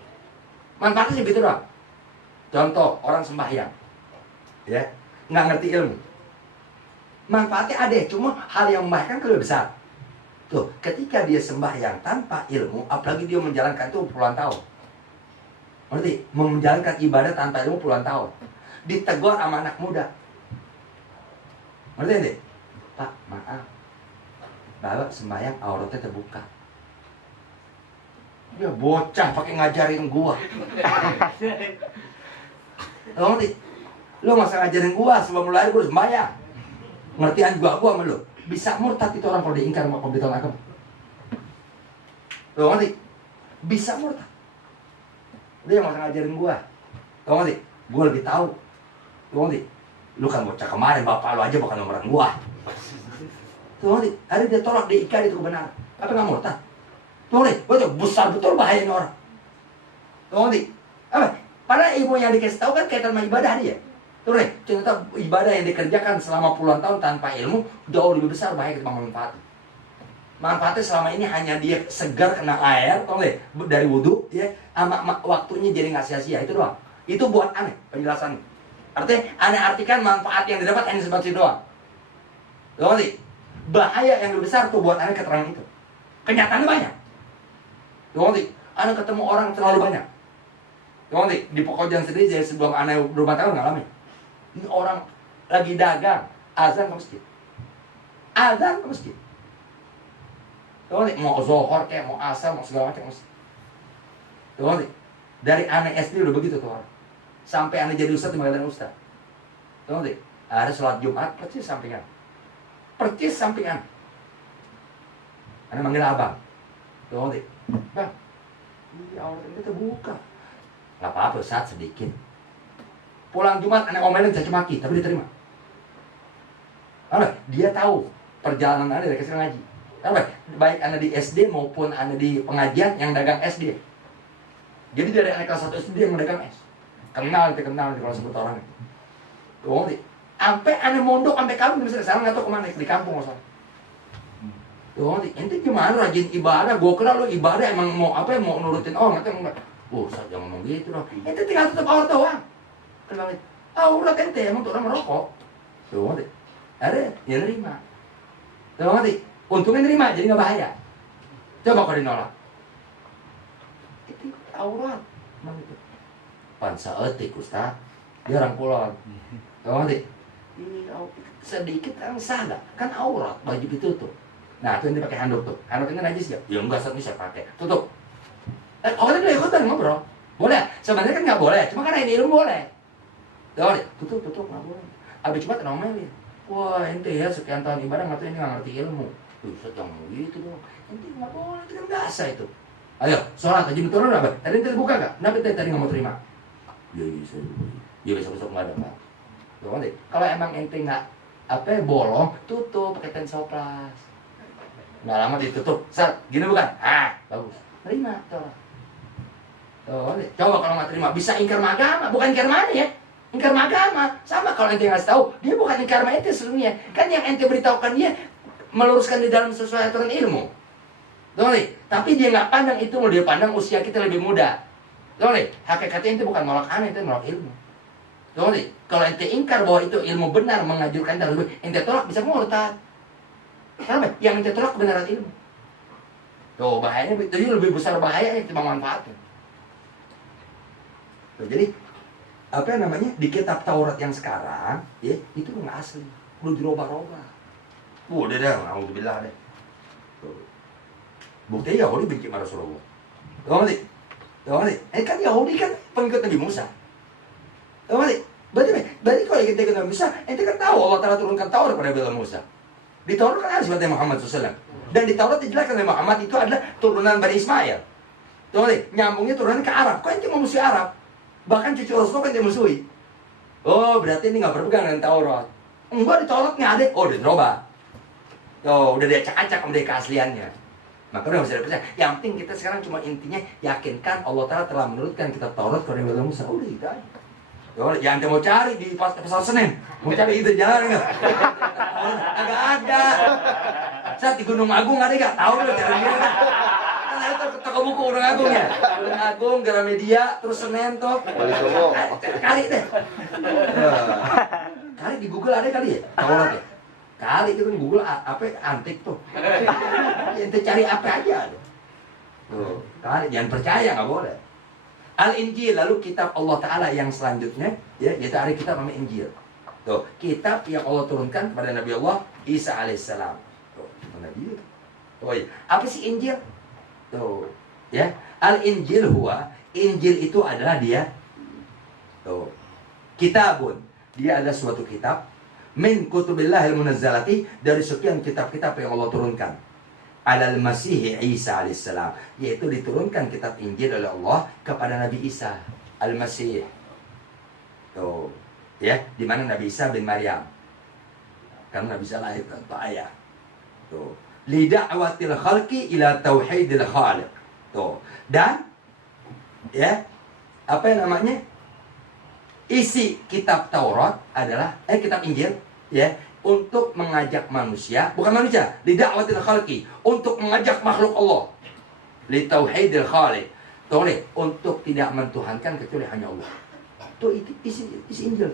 Manfaatnya segitu doang. Contoh, orang sembahyang. Ya, nggak ngerti ilmu. Manfaatnya ada, cuma hal yang membahayakan lebih besar. Tuh, ketika dia sembahyang tanpa ilmu, apalagi dia menjalankan itu puluhan tahun. Ngerti? Menjalankan ibadah tanpa ilmu puluhan tahun. Ditegur sama anak muda. Ngerti deh? Pak, maaf. Bapak sembahyang auratnya terbuka. Dia bocah pakai ngajarin gua. Lo ngerti? Lo masa ngajarin gua sebelum mulai gua sembahyang. Ngertian gua sama lo. Bisa murtad itu orang kalau diingkar sama pemberitahuan agama. Lo ngerti? Bisa murtad. Dia masa ngajarin gua. Lo ngerti? Gua lebih tahu. Lo ngerti? Lu kan bocah kemarin, bapak lo aja bukan nomoran gua. Tuh ngerti? Hari dia tolak, dia ikat itu kebenaran. Apa nggak murtad? Tuh ngerti? Betul, besar betul bahayanya orang. Tuh ngerti? Apa? Padahal ilmu yang dikasih tahu kan kaitan sama ibadah dia. Tuh ngerti? Ternyata ibadah yang dikerjakan selama puluhan tahun tanpa ilmu jauh lebih besar bahaya ketimbang manfaat. Manfaatnya selama ini hanya dia segar kena air, tuh ngerti? Dari wudhu, ya, sama waktunya jadi nggak sia-sia, itu doang. Itu buat aneh penjelasannya. Artinya aneh artikan manfaat yang didapat hanya seperti itu doang. Tuh ngerti? Bahaya yang lebih besar tuh buat aneh keterangan itu. Kenyataannya banyak. Tuh ngerti? Aneh ketemu orang terlalu banyak. Tuh ngerti? Di Pekojan sendiri jadi sebelum aneh berumah tangga ngalamin. Ini orang lagi dagang, azan ke masjid. Azan ke masjid. Tuh ngerti? Mau zohor kayak mau asar, mau segala macam masjid. Tuh ngerti? Dari aneh SD udah begitu tuh orang. Sampai aneh jadi ustadz di Magadan Ustadz. Tuh ngerti? Ada sholat Jumat, persis sampingan. Percis sampingan. Aneh manggil abang. Tuh ngerti? Bang, ini aurat ini terbuka. Gak apa-apa Ustadz, sedikit. Pulang Jumat aneh omelin caci maki, tapi diterima. Karena dia tahu perjalanan aneh dari kecil ngaji. Karena baik aneh di SD maupun aneh di pengajian yang dagang SD. Jadi dari aneh kelas 1 SD dia yang dagang es. Kenal nanti kalau sebut orang. Tuh ngerti? Sampai aneh mondok sampai kawin misalnya sekarang nggak tahu kemana di kampung masalah. Tuh ngerti? Ente gimana rajin ibadah? Gue kira lo ibadah emang mau apa? Mau nurutin orang atau enggak? Saya jangan ngomong gitu dong. Ente tinggal tutup aurat doang. Kenapa? Aurat ente emang tuh orang merokok. Tuh ngerti? Ada ya nerima. Tuh ngerti? Untungnya nerima jadi nggak bahaya. Coba kalau dinolak. Itu aurat. Emang itu. Pansa etik Ustaz. Dia orang Kulon. Tuh ngerti? Ini sedikit kan sah gak? Kan aurat, baju ditutup. Nah, tuh ini pakai handuk tuh. Handuk ini najis gak? Ya enggak, saat ini saya pakai. Tutup. Orang itu ikutan ngobrol. Boleh. Sebenarnya kan nggak boleh. Cuma karena ini ilmu boleh. Tuh, tutup nggak boleh. Abis cuma ngomelin. Wah, ente ya sekian tahun ibadah nggak tahu ini nggak ngerti ilmu. Ustaz jangan gitu dong. Ente nggak boleh, itu kan biasa itu. Ayo, sholat aja betul apa? Tadi ente buka gak? Kenapa ente tadi nggak mau terima? Ya bisa. Ya besok nggak ada Pak. Kalau emang ente nggak bolong, tutup pakai tensoplas. Nggak lama ditutup, gini bukan? Bagus. Terima, tolong. Tuh, coba kalau nggak terima, bisa ingkar agama, bukan ingkar mana ya? Ingkar agama. Sama kalau ente ngasih tahu, dia bukan ingkar ente seluruhnya. Kan yang ente beritahukan dia meluruskan di dalam sesuai aturan ilmu. Tuh, tapi dia nggak pandang itu, mau dia pandang usia kita lebih muda. Tuh, hakikatnya ente bukan nolak aneh, ente nolak ilmu. Tuh, kalau ente ingkar bahwa itu ilmu benar mengajukan dalam ilmu, ente tolak bisa murtad. Kenapa? Yang ente tolak kebenaran ilmu. Tuh, bahayanya itu lebih besar bahayanya ketimbang manfaatnya. Tuh, jadi apa namanya di kitab Taurat yang sekarang ya itu nggak asli, udah dirubah-rubah. Udah dah, alhamdulillah deh. Tuh. Buktinya Yahudi benci sama Rasulullah. Tahu nggak? Tahu nggak? Kan Yahudi kan pengikut Nabi Musa. Tahu nggak? Berarti kalau kita ikut Nabi Musa, ente kan tahu Allah Taala turunkan Taurat pada Nabi Musa. Di Taurat kan ada sifat Muhammad SAW. Dan di Taurat dijelaskan Nabi Muhammad itu adalah turunan Bani Ismail. Tahu nggak? Nyambungnya turunan ke Arab. Kok ente mau musuh Arab? Bahkan cucu Rasulullah kan dia musuhi. Oh, berarti ini nggak berpegang dengan Taurat. Enggak, di Taurat nggak ada. Oh, udah dirubah. Oh, udah diacak-acak sama dia keasliannya. Maka udah bisa dipercaya. Yang penting kita sekarang cuma intinya yakinkan Allah Ta'ala telah menurunkan kitab Taurat kepada Nabi Musa. Udah itu aja. Oh, jangan mau cari di pasar Senen. Mau cari itu jalan nggak? Agak ada. Saat di Gunung Agung ada nggak? Tahu loh jalan-jalan. Toko buku Gunung Agung ya? Gunung Agung, Gramedia, terus Senen tuh. Kali deh. Kali di Google ada kali ya? Taurat ya? Kali itu kan Google apa antik tuh. Ente cari apa aja. Tuh, kali jangan percaya, nggak boleh. Al-Injil, lalu kitab Allah Ta'ala yang selanjutnya, ya, yaitu hari kitab namanya Injil. Tuh, kitab yang Allah turunkan kepada Nabi Allah Isa alaihissalam. Tuh, mana dia? Oh iya, apa sih Injil? Tuh, ya, Al-Injil huwa, Injil itu adalah dia. Tuh, kitabun, dia adalah suatu kitab min kutubillahil munazzalati, dari sekian kitab-kitab yang Allah turunkan alal Masih Isa alaihissalam, yaitu diturunkan kitab Injil oleh Allah kepada Nabi Isa al-Masih. Tuh, ya, di mana Nabi Isa bin Maryam. Karena Nabi Isa lahir tanpa ayah. Tuh, lida'watil khalqi ila tauhidil khaliq. Tuh, dan ya, apa yang namanya? Isi kitab Taurat adalah kitab Injil, ya, untuk mengajak manusia, bukan manusia, lida'watil khalqi, untuk mengajak makhluk Allah, li tauhidil khaliq, untuk tidak mentuhankan kecuali hanya Allah. Itu isi Injil.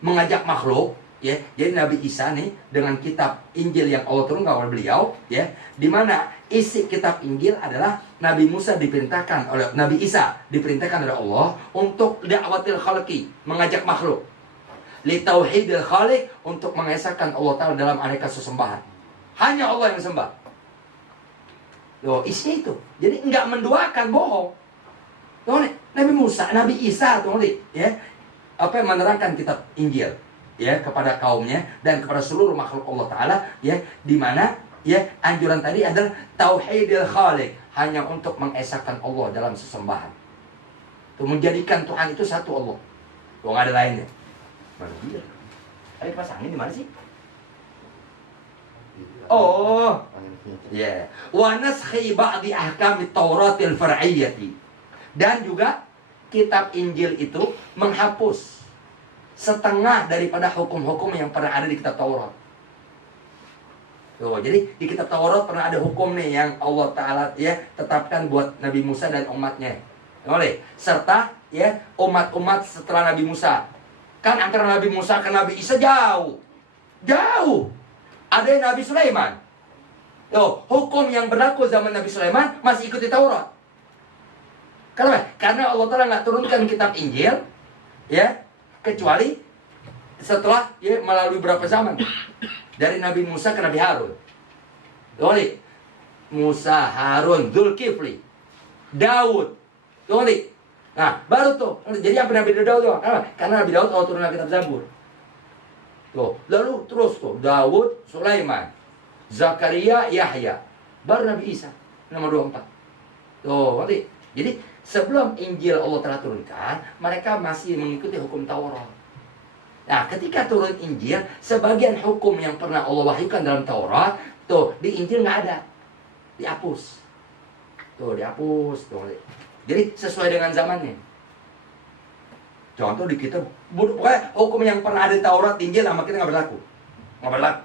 Mengajak makhluk, ya. Jadi Nabi Isa nih dengan kitab Injil yang Allah turunkan kepada beliau, ya, di mana isi kitab Injil adalah Nabi Musa diperintahkan oleh Nabi Isa diperintahkan oleh Allah untuk da'watil khalqi, mengajak makhluk, li tauhidil khaliq, untuk mengesahkan Allah Ta'ala dalam aneka sesembahan. Hanya Allah yang sembah. Loh, isinya itu. Jadi enggak menduakan, bohong. Tuh, Nabi Musa, Nabi Isa tuh, ya, apa yang menerangkan kitab Injil, ya, kepada kaumnya dan kepada seluruh makhluk Allah Ta'ala, ya, di mana, ya, anjuran tadi adalah tauhidil khaliq, hanya untuk mengesahkan Allah dalam sesembahan. Tuh, menjadikan Tuhan itu satu Allah. Tuh, nggak ada lainnya. Mana dia? Ada kipas angin di mana sih? Oh, ya. Wa naskhi ba'di ahkami Tauratil far'iyyati. Dan juga kitab Injil itu menghapus setengah daripada hukum-hukum yang pernah ada di kitab Taurat. Tuh, jadi di kitab Taurat pernah ada hukum nih yang Allah Ta'ala, ya, tetapkan buat Nabi Musa dan umatnya. Serta, ya, umat-umat setelah Nabi Musa. Kan antara Nabi Musa ke Nabi Isa jauh. Jauh. Ada yang Nabi Sulaiman. Tuh, hukum yang berlaku zaman Nabi Sulaiman masih ikuti Taurat. Kenapa? Karena Allah Ta'ala nggak turunkan kitab Injil, ya, kecuali setelah, ya, melalui berapa zaman. Dari Nabi Musa ke Nabi Harun. Tuh, Musa, Harun, Dzulkifli, Daud. Tuh, nah, baru tuh. Jadi apa Nabi Daud tuh? Karena Nabi Daud Allah turunkan kitab Zabur. Tuh, lalu terus tuh Daud, Sulaiman, Zakaria, Yahya. Baru Nabi Isa, nomor 24. Tuh, nanti. Jadi sebelum Injil Allah telah turunkan, mereka masih mengikuti hukum Taurat. Nah, ketika turun Injil, sebagian hukum yang pernah Allah wahyukan dalam Taurat, tuh di Injil nggak ada, dihapus. Tuh dihapus tuh. Jadi sesuai dengan zamannya. Contoh di kita, pokoknya hukum yang pernah ada di Taurat, Injil sama kita nggak berlaku. Nggak berlaku.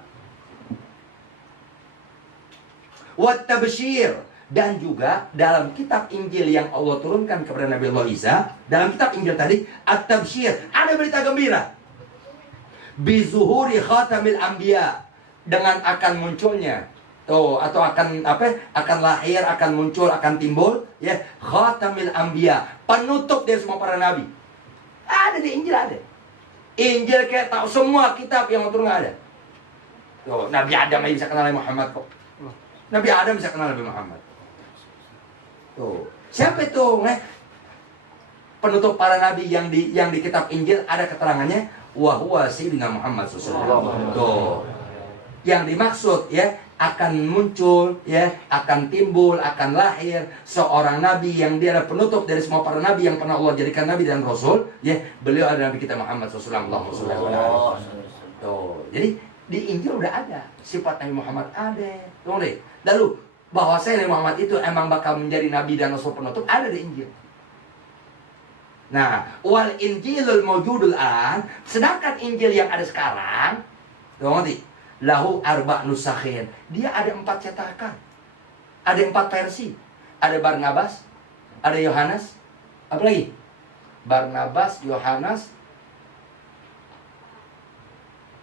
Wat tabsyir, dan juga dalam kitab Injil yang Allah turunkan kepada Nabi Allah Isa, dalam kitab Injil tadi, at-tabsyir, ada berita gembira. Bizuhuri khatamil anbiya, dengan akan munculnya tuh, atau akan akan lahir, akan muncul, akan timbul ya khatamil anbiya, penutup dari semua para nabi. Ada di Injil, ada. Injil kayak tahu semua kitab yang turun nggak ada. Tuh, Nabi Adam bisa kenal Nabi Muhammad kok. Nabi Adam bisa kenal Nabi Muhammad. Tuh, siapa itu? Penutup para nabi yang di kitab Injil ada keterangannya, wa huwa sayyidina Muhammad SAW. Tuh. Yang dimaksud ya akan muncul ya, akan timbul, akan lahir seorang nabi yang dia adalah penutup dari semua para nabi yang pernah Allah jadikan nabi dan rasul ya. Beliau adalah nabi kita Muhammad SAW. Tuh. Jadi di Injil udah ada sifat Nabi Muhammad, ada. Tuh deh. Lalu bahwa Nabi Muhammad itu emang bakal menjadi nabi dan rasul penutup ada di Injil. Nah, wal Injilul mawjudul an, sedangkan Injil yang ada sekarang, tuh ngerti? Lahu arba nusakhin. Dia ada 4 cetakan. Ada 4 versi. Ada Barnabas, ada Yohanes, apa lagi? Barnabas, Yohanes,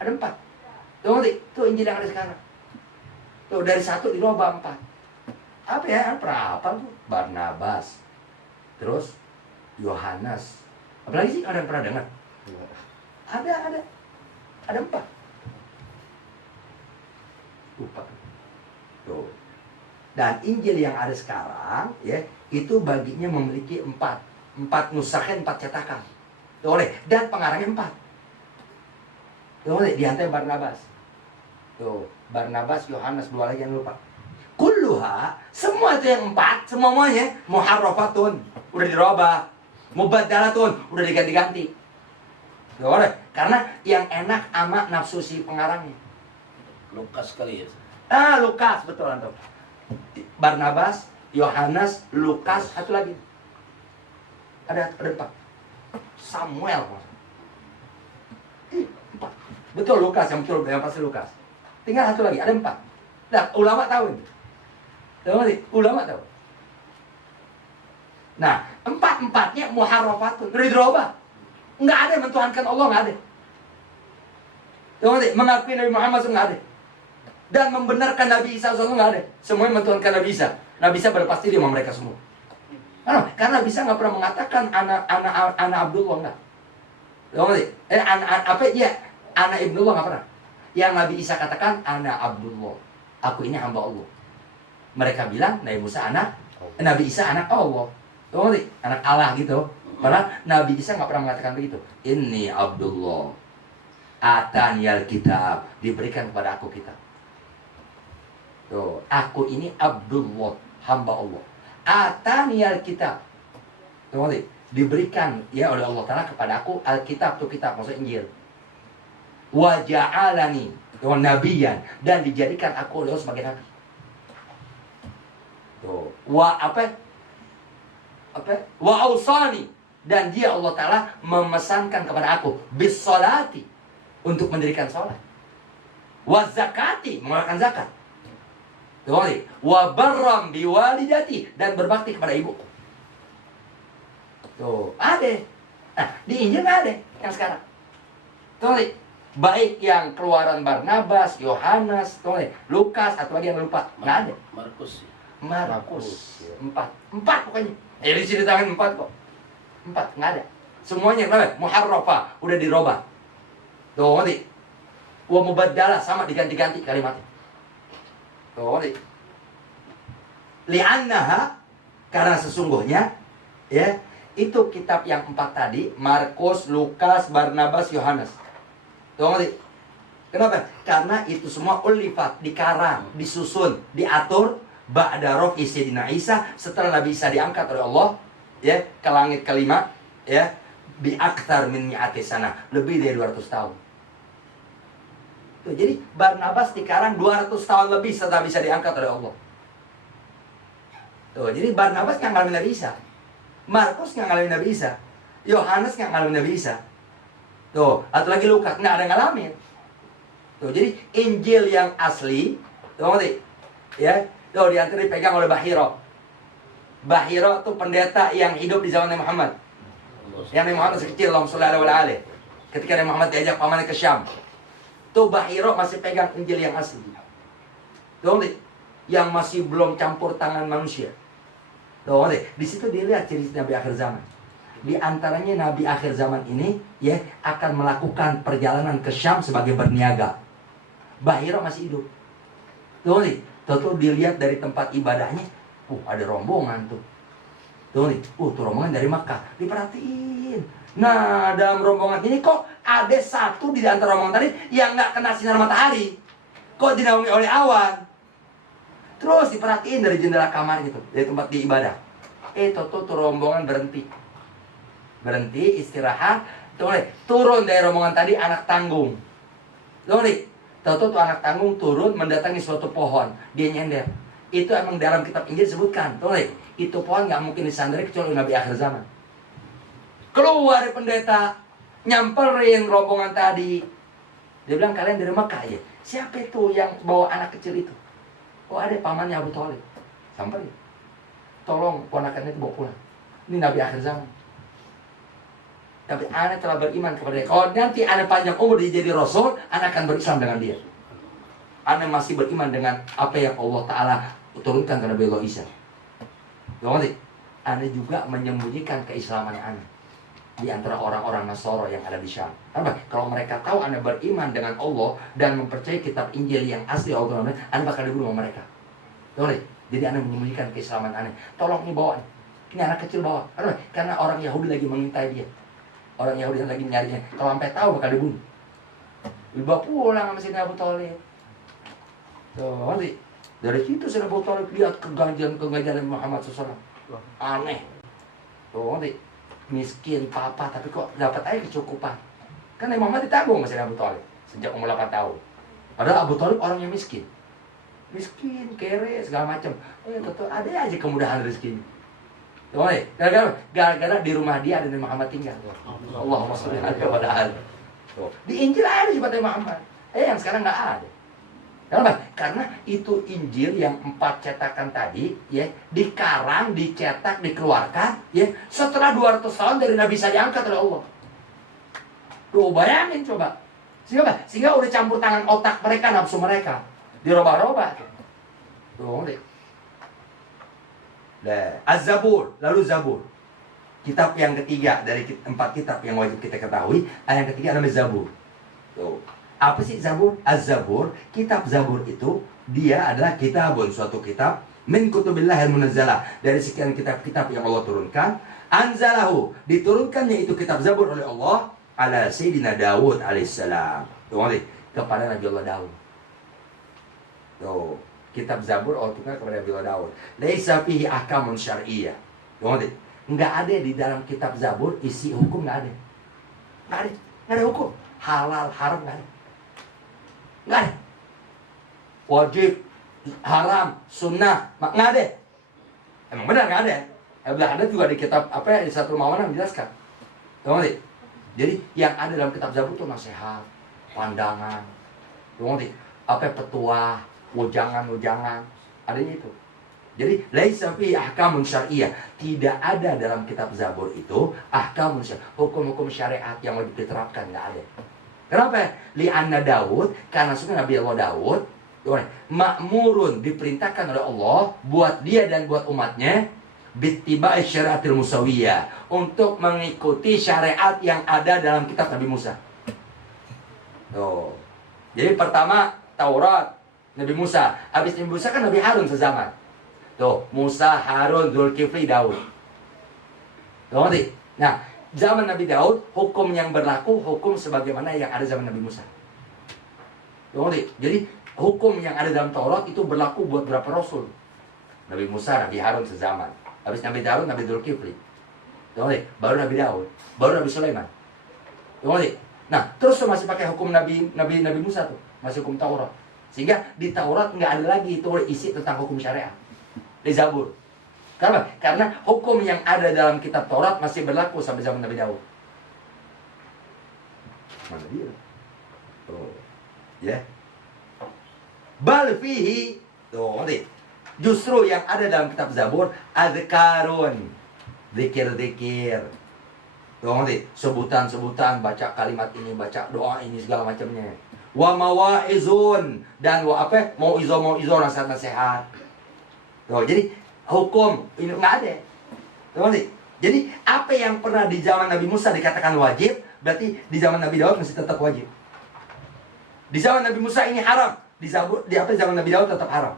ada 4. Tuh ngerti? Tuh Injil yang ada sekarang. Tuh dari 1 dirubah 4. Apa ya? Berapa tuh? Barnabas. Terus Yohanes. Apalagi sih? Ada yang pernah dengar? Ada. Ada 4. Lupa. Tuh. Dan Injil yang ada sekarang ya, itu baginya memiliki 4 nusakhin, 4 cetakan. Tuh oleh, dan pengarangnya 4. Tuh oleh, diantar Barnabas. Tuh, Barnabas, Yohanes, 2 lagi yang lupa. Kulluha, semua itu yang 4, semuanya muharrafatun, udah dirubah. Mubaddalatun, udah diganti-ganti. Tuh oleh, karena yang enak ama nafsu si pengarangnya. Lukas kali ya. Lukas, betul antum. Barnabas, Yohanes, Lukas, satu lagi. Ada 4. Samuel. 4. Betul Lukas, yang betul yang pasti Lukas. Tinggal satu lagi, ada 4. Nah, ulama tahu ini. Ulama tahu. Nah, 4-4-nya muharrafatun, dirubah. Enggak ada yang mentuhankan Allah, enggak ada. Mengakui Nabi Muhammad SAW enggak ada. Dan membenarkan Nabi Isa SAW nggak ada. Semuanya mentuhankan Nabi Isa. Nabi Isa berpasti dia sama mereka semua. Karena Nabi Isa nggak pernah mengatakan anak Abdullah, nggak. Anak Ibnullah nggak pernah. Yang Nabi Isa katakan anak Abdullah. Aku ini hamba Allah. Mereka bilang Nabi Isa anak Allah. Anak Allah gitu. Padahal Nabi Isa nggak pernah mengatakan begitu. Ini Abdullah. Ataniyal kitab, diberikan kepada aku kitab. Tuh, aku ini Abdullah, hamba Allah. Ataniyal kitab. Tuh, diberikan ya oleh Allah Ta'ala kepada aku Alkitab, tuh kitab, maksudnya Injil. Wa ja'alani, nabiyan, dan dijadikan aku oleh Allah sebagai nabi. Tuh, wa ausani, dan dia Allah Ta'ala memesankan kepada aku bis sholati, untuk mendirikan sholat. Wa zakati, mengeluarkan zakat. Wa barram biwalidati, dan berbakti kepada ibu. Tuh, ada. Nah, di Injil nggak ada yang sekarang. Tuh, baik yang keluaran Barnabas, Yohanes, Lukas, atau lagi yang lupa, nggak ada. Markus. 4 pokoknya. Jadi diceritakan 4 kok. 4 nggak ada. Semuanya kenapa? Muharrafah, udah dirubah. Tuh, ngerti? Wa mubaddalah, sama diganti-ganti kalimatnya. Tuh, ngerti? Li'annaha, karena sesungguhnya ya, itu kitab yang 4 tadi, Markus, Lukas, Barnabas, Yohanes. Tuh, ngerti? Kenapa? Karena itu semua ulifat, dikarang, disusun, diatur ba'da rafi Sayyidina Isa, setelah Nabi Isa diangkat oleh Allah ya ke langit kelima ya, bi aktsar min mi'ati sana, lebih dari 200 tahun. Tuh, jadi Barnabas dikarang 200 tahun lebih setelah bisa diangkat oleh Allah. Tuh, jadi Barnabas nggak ngalamin Nabi Isa. Markus nggak ngalamin Nabi Isa. Yohanes nggak ngalamin Nabi Isa. Tuh, atau lagi Lukas nggak ada ngalamin. Tuh, jadi Injil yang asli, tuh ngerti? Ya, tuh diantara dipegang oleh Bahiro. Bahiro tuh pendeta yang hidup di zaman Nabi Muhammad. Yang Nabi Muhammad masih kecil, Allahumma sholli alaihi. Ketika Nabi Muhammad diajak pamannya ke Syam, tuh Bahiro masih pegang Injil yang asli. Tuh ngerti? Yang masih belum campur tangan manusia. Tuh ngerti? Di situ dilihat ciri Nabi akhir zaman. Di antaranya Nabi akhir zaman ini ya akan melakukan perjalanan ke Syam sebagai berniaga. Bahiro masih hidup. Tuh nih, tuh dilihat dari tempat ibadahnya, ada rombongan tuh. Tuh nih, tuh rombongan dari Makkah. Diperhatiin. Nah, dalam rombongan ini kok ada satu di antara rombongan tadi yang nggak kena sinar matahari. Kok dinaungi oleh awan. Terus diperhatiin dari jendela kamar gitu, dari tempat di ibadah. Tuh rombongan berhenti. Berhenti, istirahat. Tuh nih, turun dari rombongan tadi anak tanggung. Tuh nih, tuh anak tanggung turun mendatangi suatu pohon. Dia nyender. Itu emang dalam kitab Injil disebutkan. Tuh nih, itu pohon nggak mungkin disandari kecuali Nabi akhir zaman. Keluar dari pendeta, nyamperin rombongan tadi. Dia bilang, kalian dari Makkah ya? Siapa itu yang bawa anak kecil itu? Oh, ada pamannya Abu Thalib. Sampai, tolong ponakannya dibawa pulang. Ini Nabi akhir zaman. Tapi anak telah beriman kepada dia. Kalau nanti anak panjang umur dia jadi Rasul, anak akan berislam dengan dia. Anak masih beriman dengan apa yang Allah Ta'ala turunkan ke Nabi Allah Isa. Jadi, anak juga menyembunyikan keislaman anak di antara orang-orang Nasoro yang ada di Syam. Kenapa? Kalau mereka tahu anak beriman dengan Allah dan mempercayai kitab Injil yang asli Allah, anak bakal dibunuh sama mereka. Jadi anak menyembunyikan keislaman anak. Tolong nih bawa. Ini anak kecil bawa. Kenapa? Karena orang Yahudi lagi mengintai dia. Orang Yahudi yang lagi mencarinya. Kalau sampai tahu bakal dibunuh. Dibawa pulang sama si Abu Thalib. Tuh, nanti dari situ si Abu Thalib lihat kegajian Muhammad SAW. Aneh. Tuh, nanti miskin papa tapi kok dapat aja kecukupan. Kan Nabi Muhammad ditanggung sama si Abu Thalib sejak umur 8 tahun. Padahal Abu Thalib orang yang miskin. Miskin, kere, segala macam. Betul, ada aja kemudahan rezekinya. Gara-gara di rumah dia ada Nabi Muhammad tinggal. Allahumma sholli alaihi wa ala. Di Injil ada sifat Nabi Muhammad. Yang sekarang nggak ada. Kenapa? Karena itu Injil yang 4 cetakan tadi, ya, dikarang, dicetak, dikeluarkan, ya, setelah 200 tahun dari Nabi Isa diangkat oleh Allah. Tuh bayangin coba. Sehingga udah campur tangan otak mereka, nafsu mereka, dirobah-robah. Tuh, deh. Az-Zabur, lalu Zabur. Kitab yang ketiga dari 4 kitab yang wajib kita ketahui, yang ketiga namanya Zabur. Tuh. Apa sih Zabur? Az-Zabur, kitab Zabur itu dia adalah kitabun, suatu kitab min kutubillahil munazzalah, dari sekian kitab-kitab yang Allah turunkan. Anzalahu, diturunkannya itu kitab Zabur oleh Allah ala Sayyidina Daud alaihissalam. Tuh, kepada Nabi Allah Daud. Tuh. Kitab Zabur Allah turunkan kepada Nabi Allah Daud. Laisa fihi ahkamun syar'iyyah. Enggak ada di dalam kitab Zabur isi hukum, enggak ada. Enggak ada hukum. Halal, haram enggak ada. Enggak ada. Wajib, haram, sunnah, enggak ada. Emang benar enggak ada. Enggak ada juga di kitab apa ya, di satu mawana menjelaskan. Jadi yang ada dalam kitab Zabur itu nasihat, pandangan. Apa petuah, ujangan, adanya itu. Jadi laisa fi ahkamun syar'iyyah, tidak ada dalam kitab Zabur itu ahkamun syar'iyyah, hukum-hukum syariat yang wajib diterapkan, enggak ada. Kenapa? Li'anna Daud, karena sunnah Nabi Allah Daud, ma'murun, diperintahkan oleh Allah buat dia dan buat umatnya bittiba'i syariatil musawiyah, untuk mengikuti syariat yang ada dalam kitab Nabi Musa. Tuh. Jadi pertama Taurat Nabi Musa, habis Nabi Musa kan Nabi Harun sezaman. Tuh, Musa, Harun, Zulkifli, Daud. Tuh, nanti. Nah, zaman Nabi Daud, hukum yang berlaku, hukum sebagaimana yang ada zaman Nabi Musa. Tuh, nanti. Jadi, hukum yang ada dalam Taurat itu berlaku buat berapa rasul? Nabi Musa, Nabi Harun sezaman. Habis Nabi Daud, Nabi Zulkifli. Tuh, nanti. Baru Nabi Daud, baru Nabi Sulaiman. Tuh, nanti. Nah, terus tuh masih pakai hukum Nabi Musa tuh, masih hukum Taurat. Sehingga di Taurat nggak ada lagi itu isi tentang hukum syariat. Di Zabur. Kenapa? Karena hukum yang ada dalam kitab Taurat masih berlaku sampai zaman Nabi Daud. Mana dia? Oh, ya. Bal fihi, tuh, nanti. Justru yang ada dalam kitab Zabur adzkarun, zikir-zikir. Tuh, nanti. Sebutan-sebutan, baca kalimat ini, baca doa ini, segala macamnya. Wa mawaizun, dan mauizah nasihat. Tuh, jadi hukum ini nggak ada. Tuh, nanti. Jadi apa yang pernah di zaman Nabi Musa dikatakan wajib, berarti di zaman Nabi Daud masih tetap wajib. Di zaman Nabi Musa ini haram, di zaman Nabi Daud tetap haram.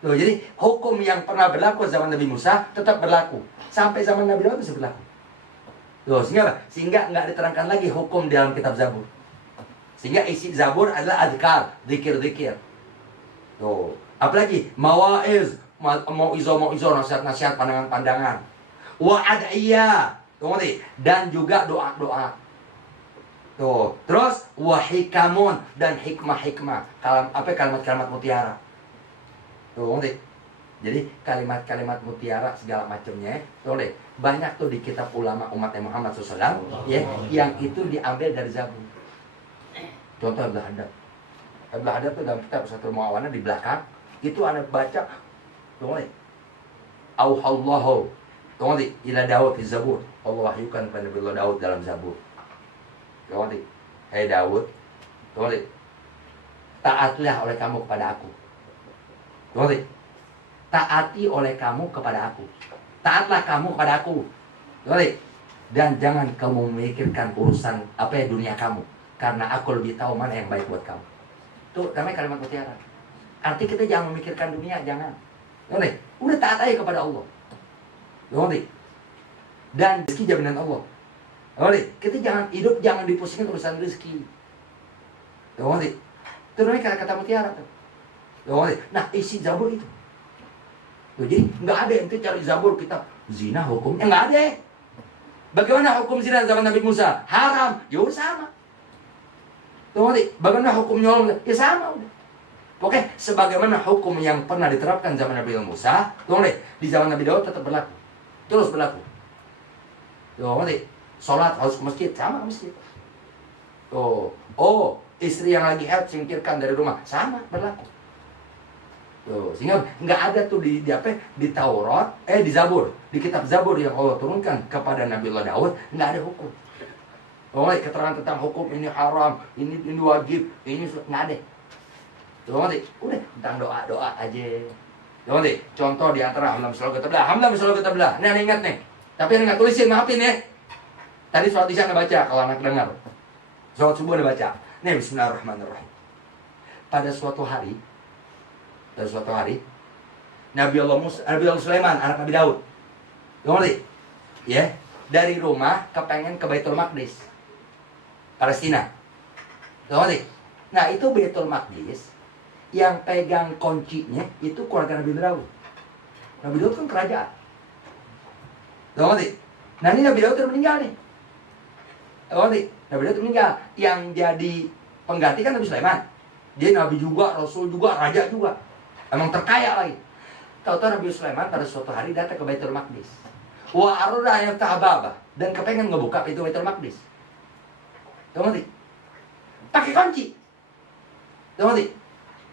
Tuh, jadi hukum yang pernah berlaku zaman Nabi Musa tetap berlaku sampai zaman Nabi Daud masih berlaku. Tuh, sehingga nggak diterangkan lagi hukum dalam kitab Zabur. Sehingga isi Zabur adalah adhkar, zikir-zikir. Tuh, apalagi mawaiz, mauizah, nasihat-nasihat, pandangan-pandangan. Wa ad'iyah, tuh, dan juga doa-doa. Tuh, terus wahikamun, dan hikmah-hikmah, kalimat-kalimat mutiara. Tuh, jadi kalimat-kalimat mutiara segala macamnya, tuh deh, banyak tuh di kitab ulama umat Muhammad SAW, ya, yang itu diambil dari Zabur. Contoh Ibnu Hadad. Ibnu Hadad tuh dalam kitab Satu Muawana di belakang, itu ada baca, tuh deh, Auhallahu, tuh deh, ila Daud di Zabur. Allah wahyukan kepada Nabi Daud dalam Zabur. Tuh deh, hai Daud, tuh deh, taatlah oleh kamu kepada aku. Tuh deh, taati oleh kamu kepada aku. Taatlah kamu kepada aku. Tuh deh, dan jangan kamu memikirkan urusan dunia kamu, karena aku lebih tahu mana yang baik buat kamu. Tuh namanya kalimat mutiara. Arti kita jangan memikirkan dunia, jangan. Tuh deh, udah taat aja kepada Allah. Tuh deh, dan rezeki jaminan Allah. Tuh deh, kita jangan hidup, jangan dipusingin urusan rezeki. Tuh deh, itu namanya kata mutiara tuh. Nah, isi Zabur itu. Tuh, jadi nggak ada ente cari Zabur kita zina hukumnya nggak ada. Bagaimana hukum zina zaman Nabi Musa? Haram, ya udah sama. Tuh, bagaimana hukum nyolong? Ya sama udah. Oke, sebagaimana hukum yang pernah diterapkan zaman Nabi Musa, tuh di zaman Nabi Daud tetap berlaku, terus berlaku. Tuh, sholat harus ke masjid, sama ke masjid. Tuh, istri yang lagi haid singkirkan dari rumah, sama berlaku. Tuh, sehingga nggak ada tuh di Taurat, di Zabur, di kitab Zabur yang Allah turunkan kepada Nabi Daud, nggak ada hukum. Keterangan tentang hukum ini haram, ini wajib, ini nggak ada. Tuh, udah tentang doa aja. Tuh, contoh di antara hamdam selalu kita belah, hamdam selalu kita belah. Nih ingat nih, tapi nggak tulisin, maafin ya. Tadi sholat isya nggak baca, kalau anak dengar. Sholat subuh nggak baca. Nih, Bismillahirrahmanirrahim. Pada suatu hari, Nabi Allah Sulaiman, anak Nabi Daud, ngerti? Ya, dari rumah kepengen ke Baitul Maqdis, Palestina, ngerti? Nah, itu Baitul Maqdis yang pegang kuncinya itu keluarga Nabi Daud. Nabi Daud kan kerajaan, ngerti? Nah, ini Nabi Daud udah meninggal nih, ngerti? Nabi Daud meninggal, yang jadi pengganti kan Nabi Sulaiman. Dia Nabi juga, Rasul juga, Raja juga. Emang terkaya lagi. Tahu-tahu Nabi Sulaiman pada suatu hari datang ke Baitul Maqdis. Wa arada yaftah baba, dan kepengen ngebuka pintu Baitul Maqdis. Tahu ngerti? Pakai kunci. Tahu ngerti?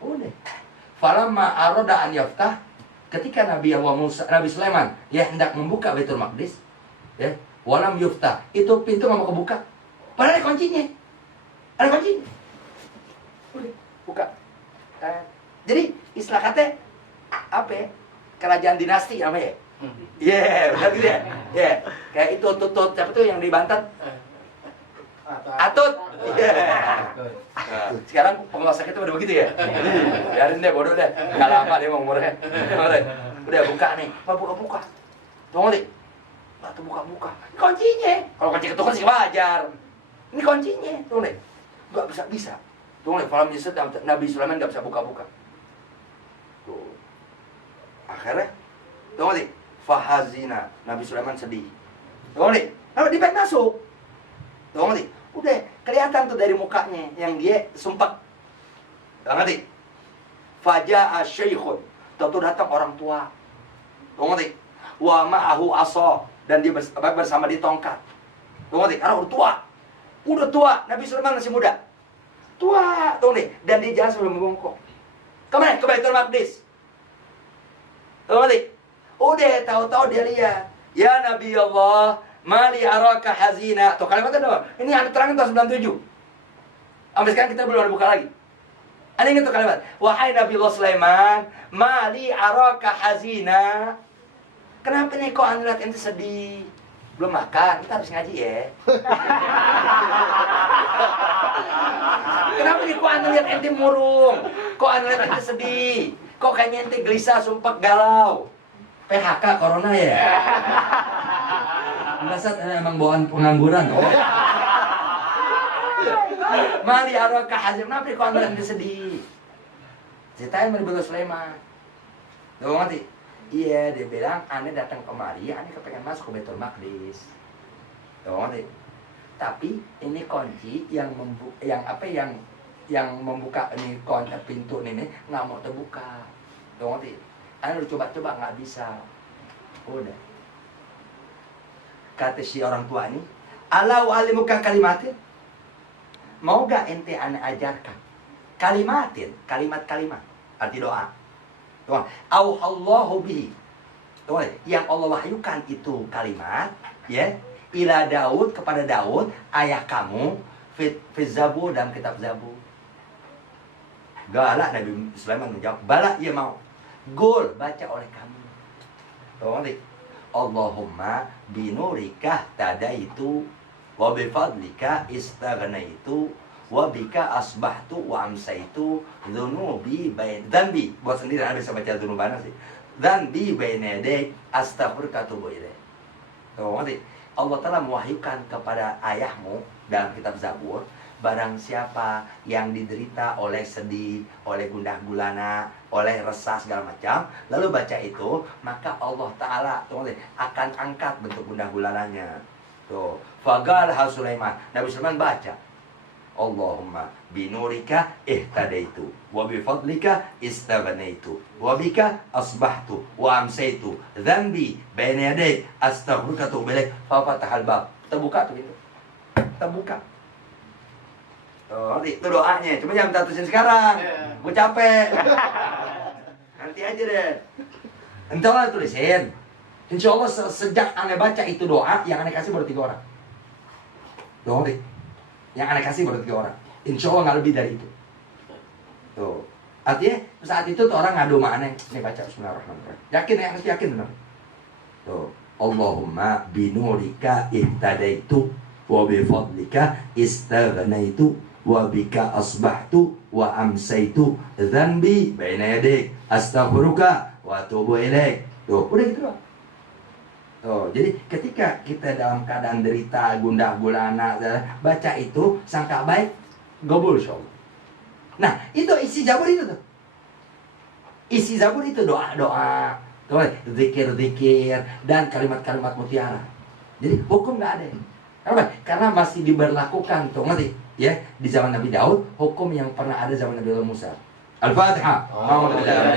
Udah. Falamma arada an yaftah, ketika Nabi Sulaiman hendak membuka Baitul Maqdis, ya, walam yuftah, itu pintu nggak mau kebuka. Padahal ada kuncinya. Ada kuncinya. Udah, buka. Jadi istilah kata apa ya? Kerajaan dinasti apa ya? Iya, benar gitu ya. Yeah. Kayak itu tutut, siapa tuh yang di Banten? Atut. Yeah. Nah, sekarang penguasa kita udah begitu ya. Biarin deh, bodoh deh. Enggak lama dia mau umurnya. Udah buka nih. Buka. Tunggu nih. Batu buka. Kuncinya. Kalau kunci ketuker sih wajar. Ini kuncinya. Tunggu nih. Enggak bisa. Tunggu nih, falam Yusuf Nabi Sulaiman enggak bisa buka. Tuh. Akhirnya tunggu nih, fahazina, Nabi Sulaiman sedih. Tunggu nih, dia pengen masuk. Tunggu nih, udah kelihatan tuh dari mukanya yang dia sumpah. Tunggu nih, faja'a syaikhun, tuh datang orang tua. Tunggu nih, wa ma'ahu asa, dan dia bersama di tongkat. Tuh nih, karena udah tua, Nabi Sulaiman masih muda, tua, tuh nih, dan dia jalan sambil membongkok. Kemana? Ke Baitul Maqdis. Tuh nih, udah tahu-tahu dia lihat, ya Nabi Allah, mali araka hazina. Tuh kalimatnya doang. Ini ada terangin tahun 97. Sampai sekarang kita belum ada buka lagi. Ada ingat tuh kalimat, wahai Nabi Allah Sulaiman, mali araka hazina. Kenapa nih kok anda lihat ente sedih? Belum makan, kita harus ngaji ya. Kenapa nih kok anda lihat ente murung? Kok anda lihat ente sedih? Kok kayaknya ente gelisah, sumpah galau? PHK corona ya? Enggak, emang bawaan pengangguran. Mali araka hazin, kenapa kok anda lihat ente sedih? Ceritain Nabi Sulaiman. Tuh ngerti? Iya, dia bilang, ane datang kemari, ane kepengen masuk ke Baitul Maqdis. Tuh ngerti? Tapi ini kunci yang membuka ini pintu ini nggak mau terbuka. Tuh ngerti? Ane udah coba-coba nggak bisa. Udah. Kata si orang tua ini, ala wa'alimuka kalimatin. Mau gak ente ane ajarkan kalimatin, kalimat-kalimat, arti doa. Tuhan, auhallahu bihi. Tuhan, yang Allah wahyukan itu kalimat, ya, ila Daud, kepada Daud, ayah kamu, fit Zabur, dalam kitab Zabur. Galak Nabi Sulaiman menjawab, bala, iya mau. Gol, baca oleh kamu. Tuhan, Allahumma binurika tadaitu wa bifadlika istaghnaitu wa bika asbahtu wa amsaitu dzunubi bain dzambi. Buat sendiri, Anda bisa baca dzunubana sih. Dzambi baina yadik astaghfiruka tubu ilaik. Tuh, ngerti? Allah telah mewahyukan kepada ayahmu dalam kitab Zabur, barang siapa yang diderita oleh sedih, oleh gundah gulana, oleh resah segala macam, lalu baca itu, maka Allah Ta'ala akan angkat bentuk gundah gulananya. Tuh, fagal Sulaiman, Nabi Sulaiman baca, Allahumma binurika ihtadaitu wa bifadlika istaghnaitu wa bika asbahtu wa amsaitu dzambi baina yadik astaghfiruka wa atubu ilaik. Fa fatahal bab. Terbuka tuh itu. Terbuka. Oh, itu doanya. Cuma jangan tatusin sekarang. Gue capek. Nanti aja deh. Entar lah tulisin. Insya Allah sejak aneh baca itu doa, yang aneh kasih baru 3 orang. Doa deh. Yang aneh kasih baru 3 orang. Insya Allah nggak lebih dari itu. Tuh. Artinya saat itu tuh orang ngadu sama aneh. Nih baca Bismillahirrahmanirrahim. Yakin ya, harus yakin benar. Tuh. Allahumma binurika ihtadaitu wa bifadlika istaghnaitu wa bika asbahtu wa amsaitu dzambi baina yadik astaghfiruka wa atubu ilaik. Tuh, udah gitu doang. Tuh, jadi ketika kita dalam keadaan derita, gundah gulana, baca itu, sangka baik, gobul insyaallah. Nah, itu isi Zabur itu tuh. Isi Zabur itu doa-doa, zikir-zikir, dan kalimat-kalimat mutiara. Jadi hukum nggak ada. Kenapa? Karena masih diberlakukan, tuh ngerti? Ya, di zaman Nabi Daud, hukum yang pernah ada zaman Nabi Musa. Al-Fatihah.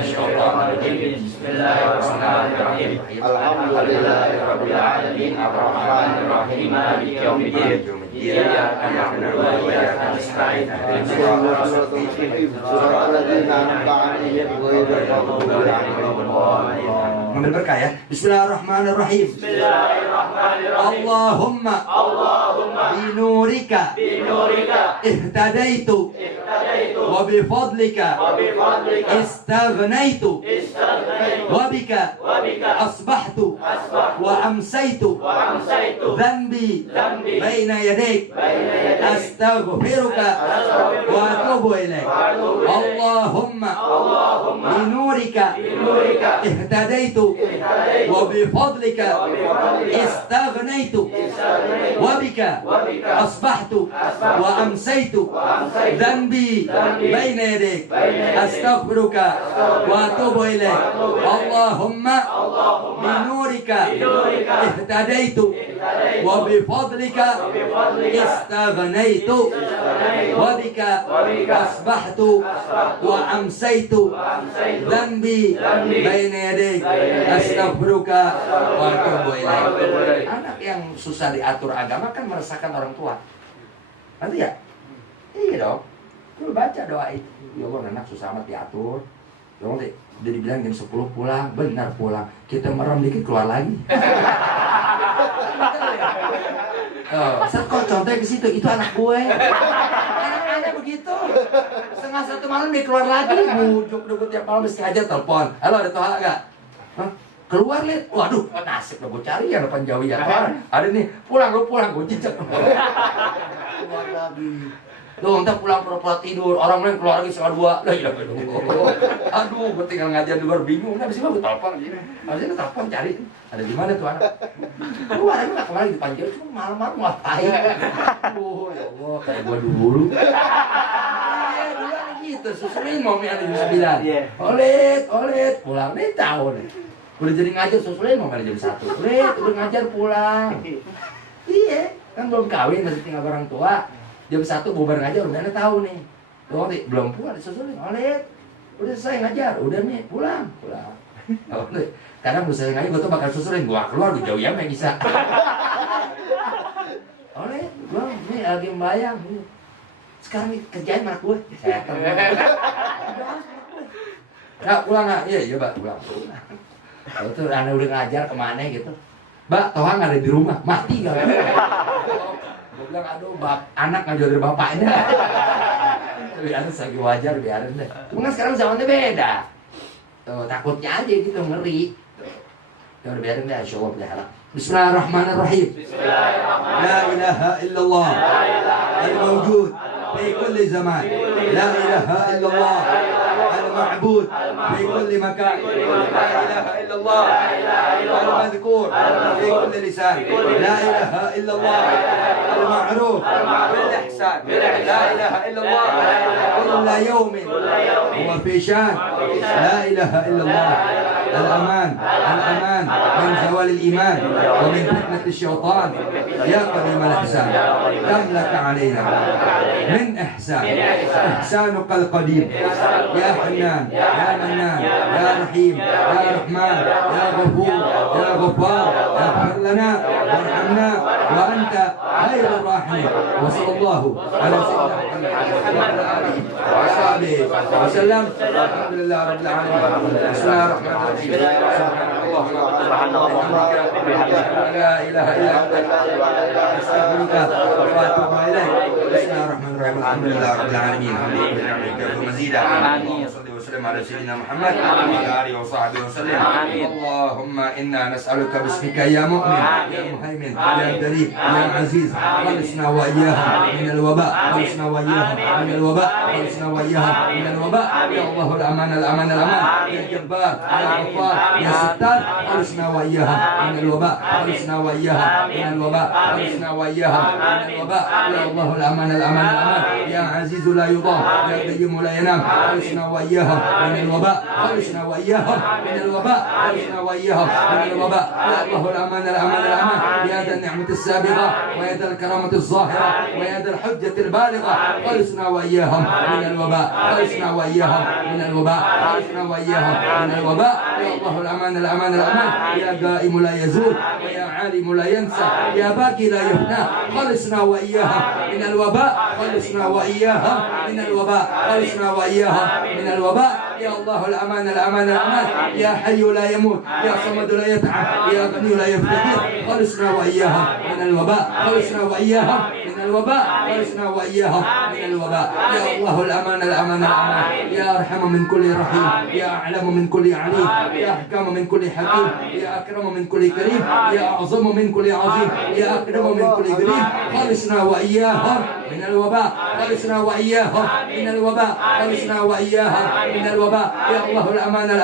Bismillahirrahmanirrahim. Alhamdulillahirabbil alamin arrahmanir rahim maliki yaumiddin. Iyyaka na'budu wa iyyaka nasta'in. Ihdinas siratal ladzina an'amta 'alaihim ghairil maghdubi 'alaihim waladdallin. Mengambil berkah ya. Bismillahirrahmanirrahim. Allahumma binurika ihtadaitu wa bifadlika istaghnaitu wa bika asbahtu wa amsaitu dhanbi baina yadik astaghfiruka wa atubu ilaik. Allahumma binurika ihtadaitu wa bifadlika istaghnaitu wa bika asbahtu wa amsaitu dhanbi baina yadik astaghfiruka wa atubu ilaik. Allahumma binurika ihtadaitu wa bi fadlika istaghnaitu wa bika asbahtu wa amsaitu dhanbi baina yadik astaghfiruka wa atubu ilaik. Anak yang susah diatur agama kan meresahkan orang tua. Nanti ya? Iya dong. Lu baca doa itu. Ya Allah, anak susah amat diatur. Ya Allah, udah dibilang jam 10 pulang, benar pulang. Kita merem dikit keluar lagi. Oh, saya kok contohnya ke situ, itu anak gue. Anak-anaknya begitu. Setengah 1 malam dia keluar lagi. Bujuk tiap malam mesti aja telepon. Halo, ada toha enggak? Hah? Keluar lihat, waduh, nasib lo gue cari yang depan jauh ya. Ada nih, pulang gue cicak. Keluar lagi. Tuh, entah pulang pura-pura tidur, orang lain keluar lagi 1:30. Lah, aduh, gue tinggal ngajar di luar bingung. Nah, abis itu gue telepon gini. Abis itu telepon cari, ada di mana tuh anak? Keluar aja nggak kemarin di panjang, cuma malam-malam ngapain? Aduh, ya Allah, kayak gue dulu. Iya, dulu gitu, susulin mau ada jam 9. Olet, pulang nih tahu nih. Udah jadi ngajar susulin mau ada jam 1. Udah ngajar pulang. Iya, kan belum kawin masih tinggal orang tua. Jam 1 bubar ngajar udah tahu nih. Tuh, belum pulang disusulin. Olet, udah selesai ngajar, udah nih pulang. Kadang udah selesai ngajar gue tuh bakal susulin, gua keluar gue jauh ya nggak bisa. Olet, gua nih lagi membayang. Sekarang nih kerjain anak gue. Saya nggak pulang nggak? Iya Mbak pulang. Kalau tuh anak udah ngajar kemana gitu. Mbak, Toha nggak ada di rumah, mati nggak? Gue bilang, aduh, anak ngajar dari bapaknya. Biarin lagi wajar, biarin deh. Cuma kan sekarang zamannya beda. Tuh, takutnya aja gitu, ngeri. Tuh, biarin deh, insya Allah pelihara. Bismillahirrahmanirrahim. La ilaha illallah al-mawjud fi kulli zaman. La ilaha illallah المعبود في كل مكان لا إله إلا الله المذكور في كل لسان لا إله إلا الله المعروف بالإحسان لا إله إلا الله كل يوم هو في شان لا إله إلا الله الأمان من زوال الإيمان ومن فتنة الشيطان يا قديم الإحسان كم لك علينا من إحسان إحسانك القديم يا حنان يا منان يا رحيم يا رحمن يا غفور يا غفار اغفر لنا وارحمنا وأنت خير الراحمين وصلى الله على سيدنا محمد وعلى آله وصحبه وسلم الحمد لله رب العالمين بسم الله الرحمن الرحيم سبحان الله وبحمدك لا إله إلا أنت أستغفرك وأتوب إليك بسم الله الرحمن الرحيم الحمد لله رب العالمين مزيدا صلى وسلم على سيدنا محمد وعلى آله وصحبه وسلم اللهم إنا نسألك باسمك يا مؤمن يا مهيمن يا كريم يا عزيز خلصنا وإياهم من الوباء خلصنا وإياهم من الوباء خلصنا وإياهم من الوباء يا الله الأمان يا جبار يا غفار يا ستار خلصنا وإياهم من الوباء خلصنا وإياهم من الوباء خلصنا وإياهم من الوباء يا الله الأمان يا عزيز لا يضام يا قيوم لا ينام خلصنا وإياهم من الوباء خلصنا وإياهم من الوباء خلصنا وإياهم من الوباء يا الله الأمان يا ذا النعمة السابقة ويا ذا الكرامة الظاهرة ويا ذا الحجة البالغة خلصنا وإياهم من الوباء خلصنا وإياهم من الوباء خلصنا وإياهم من الوباء يا الله الأمان يا قائم لا يزول ويا عالم لا ينسى يا باقي لا يفنى خلصنا وإياهم من الوباء خلصنا وإياهم من الوباء خلصنا وإياهم من الوباء يا الله الأمان يا حي لا يموت يا صمد لا يتعب يا غني لا يفتقر خلصنا وإياهم من الوباء خلصنا وإياهم من الوباء خلصنا وإياهم من الوباء يا الله الأمان يا أرحم من كل رحيم يا أعلم من كل عليم يا أحكم من كل حكيم يا أكرم من كل كريم يا أعظم من كل عظيم يا أكرم من كل كريم خلصنا وإياهم من الوباء خلصنا وإياهم من الوباء خلصنا وإياهم من الوباء يا الله الأمان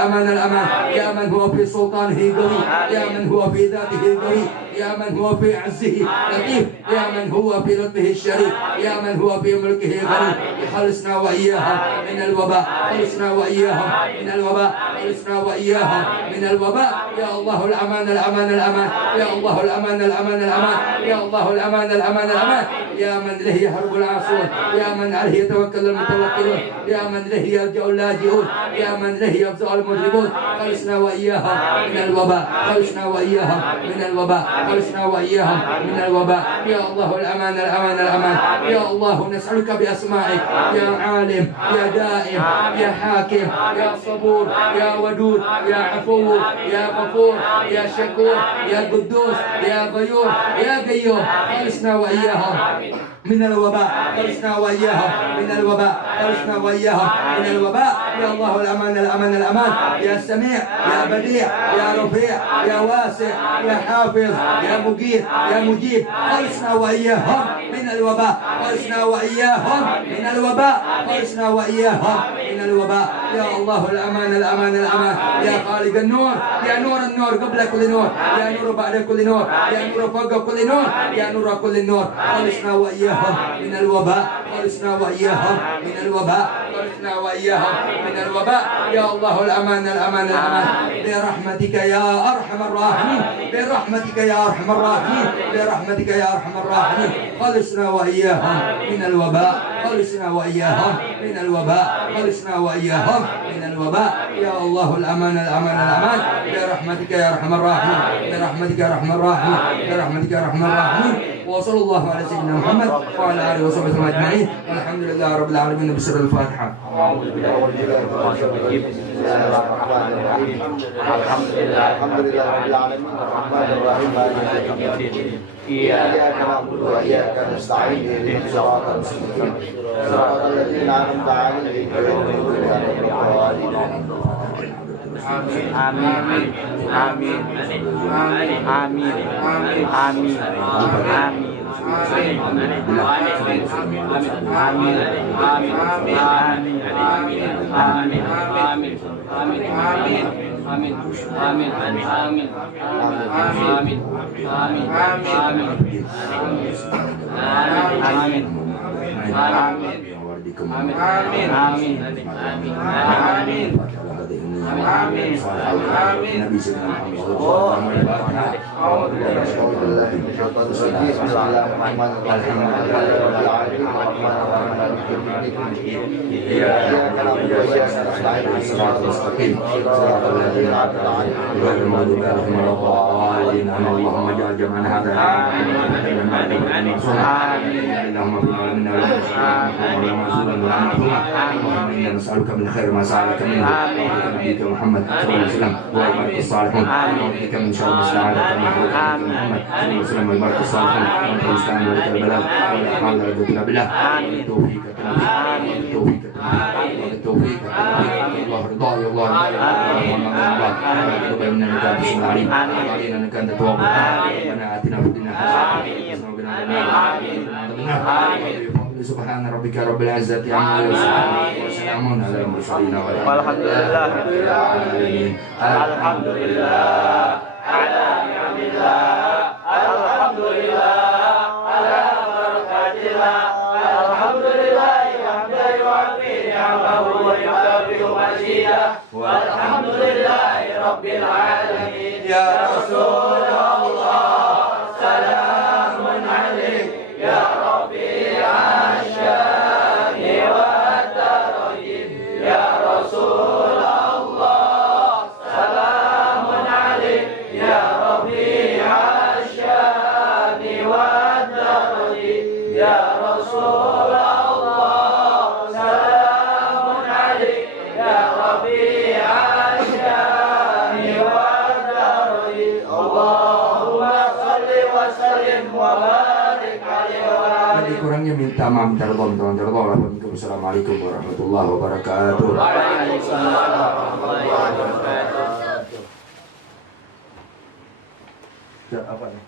يا من هو في سلطانه قوي يا من هو في ذاته قوي يا من هو في عزه لطيف، يا من هو في لطفه الشريف، يا من هو في ملكه غني. خلصنا وإياهم من الوباء، خلصنا وإياهم من الوباء، خلصنا وإياهم من الوباء. يا الله الأمان الأمان الأمان، يا الله الأمان الأمان الأمان، يا الله الأمان الأمان الأمان. يا من له يهرب العاصون، يا من عليه يتوكل المتوكلون، يا من له يلجأ اللاجئون، يا من له يفزع المذنبون. خلصنا وإياهم من الوباء، خلصنا وإياهم من الوباء، خلصنا وإياهم من الوباء. يا الله الأمان الأمان الأمان. يا الله نسألك بأسمائك يا عالم، يا دائم، يا حاكم، يا صبور، يا ودود، يا عفو، يا غفور، يا شكور، يا قدوس، يا غيور، يا قيوم. خلصنا وإياهم من الوباء، خلصنا وإياهم من الوباء، خلصنا وإياهم من الوباء. يا الله الأمان الأمان الأمان. يا سميع، يا بديع، يا رفيع، يا واسع، يا حافظ، يا مجيب، يا مجيب. خلصنا وإياهم من الوباء، خلصنا وإياهم من الوباء، خلصنا وإياهم من الوباء. يا الله الأمان الأمان الأمان. يا خالق النور، يا نور النور قبل كل نور، يا نور بعد كل نور، يا نور فوق كل نور، يا نور كل نور. خلصنا وإياهم من الوباء، خلصنا وإياهم من الوباء، خلصنا وإياهم من الوباء. يا الله الأمان الأمان الأمان. برحمتك يا أرحم الراحمين، برحمتك يا أرحم الراحمين، برحمتك يا أرحم الراحمين. خلصنا وإياهم من الوباء، خلصنا وإياهم من الوباء، خلصنا وإياهم من الوباء. يا الله الأمان الأمان الأمان. برحمتك يا أرحم الراحمين، برحمتك يا أرحم الراحمين، برحمتك يا أرحم الراحمين. وصلى الله على سيدنا محمد وعلى آله وصحبه أجمعين. والحمد لله رب العالمين. بسر الفاتحة. الحمد لله رب العالمين الرحمن الرحيم مالك يوم الدين إياك نعبد وإياك نستعين اهدنا الصراط المستقيم صراط الذين أنعمت عليهم غير المغضوب عليهم ولا الضالين. آمين آمين آمين آمين آمين آمين اللهم اجعل جمعنا هذا اللهم نسألك من خير ما سألك منه نبيك محمد صلى الله عليه وسلم وعبادك الصالحون، ونبيك من شر ما استعاذك منه محمد صلى الله عليه وسلم وعبادك الصالحون، وانت المستعان ولك البلاغ ولا حول ولا قوة إلا بالله. بالتوفيق بالتوفيق بالتوفيق الله رضا يا الله تقبل منا انك انت السميع العليم وعلينا انك انت التواب الرحيم. ربنا آتنا في الدنيا حسنة وقنا عذاب النار. سبحان ربك رب العزة عما يصفون وسلام على المرسلين والحمد لله رب العالمين. الحمد لله على نعم الله، الحمد لله على بركات الله، الحمد لله حمدا يعطي نعمه ويكافئ مزيده، والحمد لله رب العالمين. يا رسول الله سلام عليك يا ربيع الشان والترجيب، يا رسول الله سلام عليك يا ربيع الشان والترجيب، يا رسول الله سلام عليك يا ربيع الشان والترجيب. اللهم صل وسلم وبارك عليه وعلى آله. Kurangnya minta maaf, minta ridha, minta ridha. Assalamualaikum warahmatullahi wabarakatuh. Waalaikumsalam warahmatullahi wabarakatuh. Apa nih?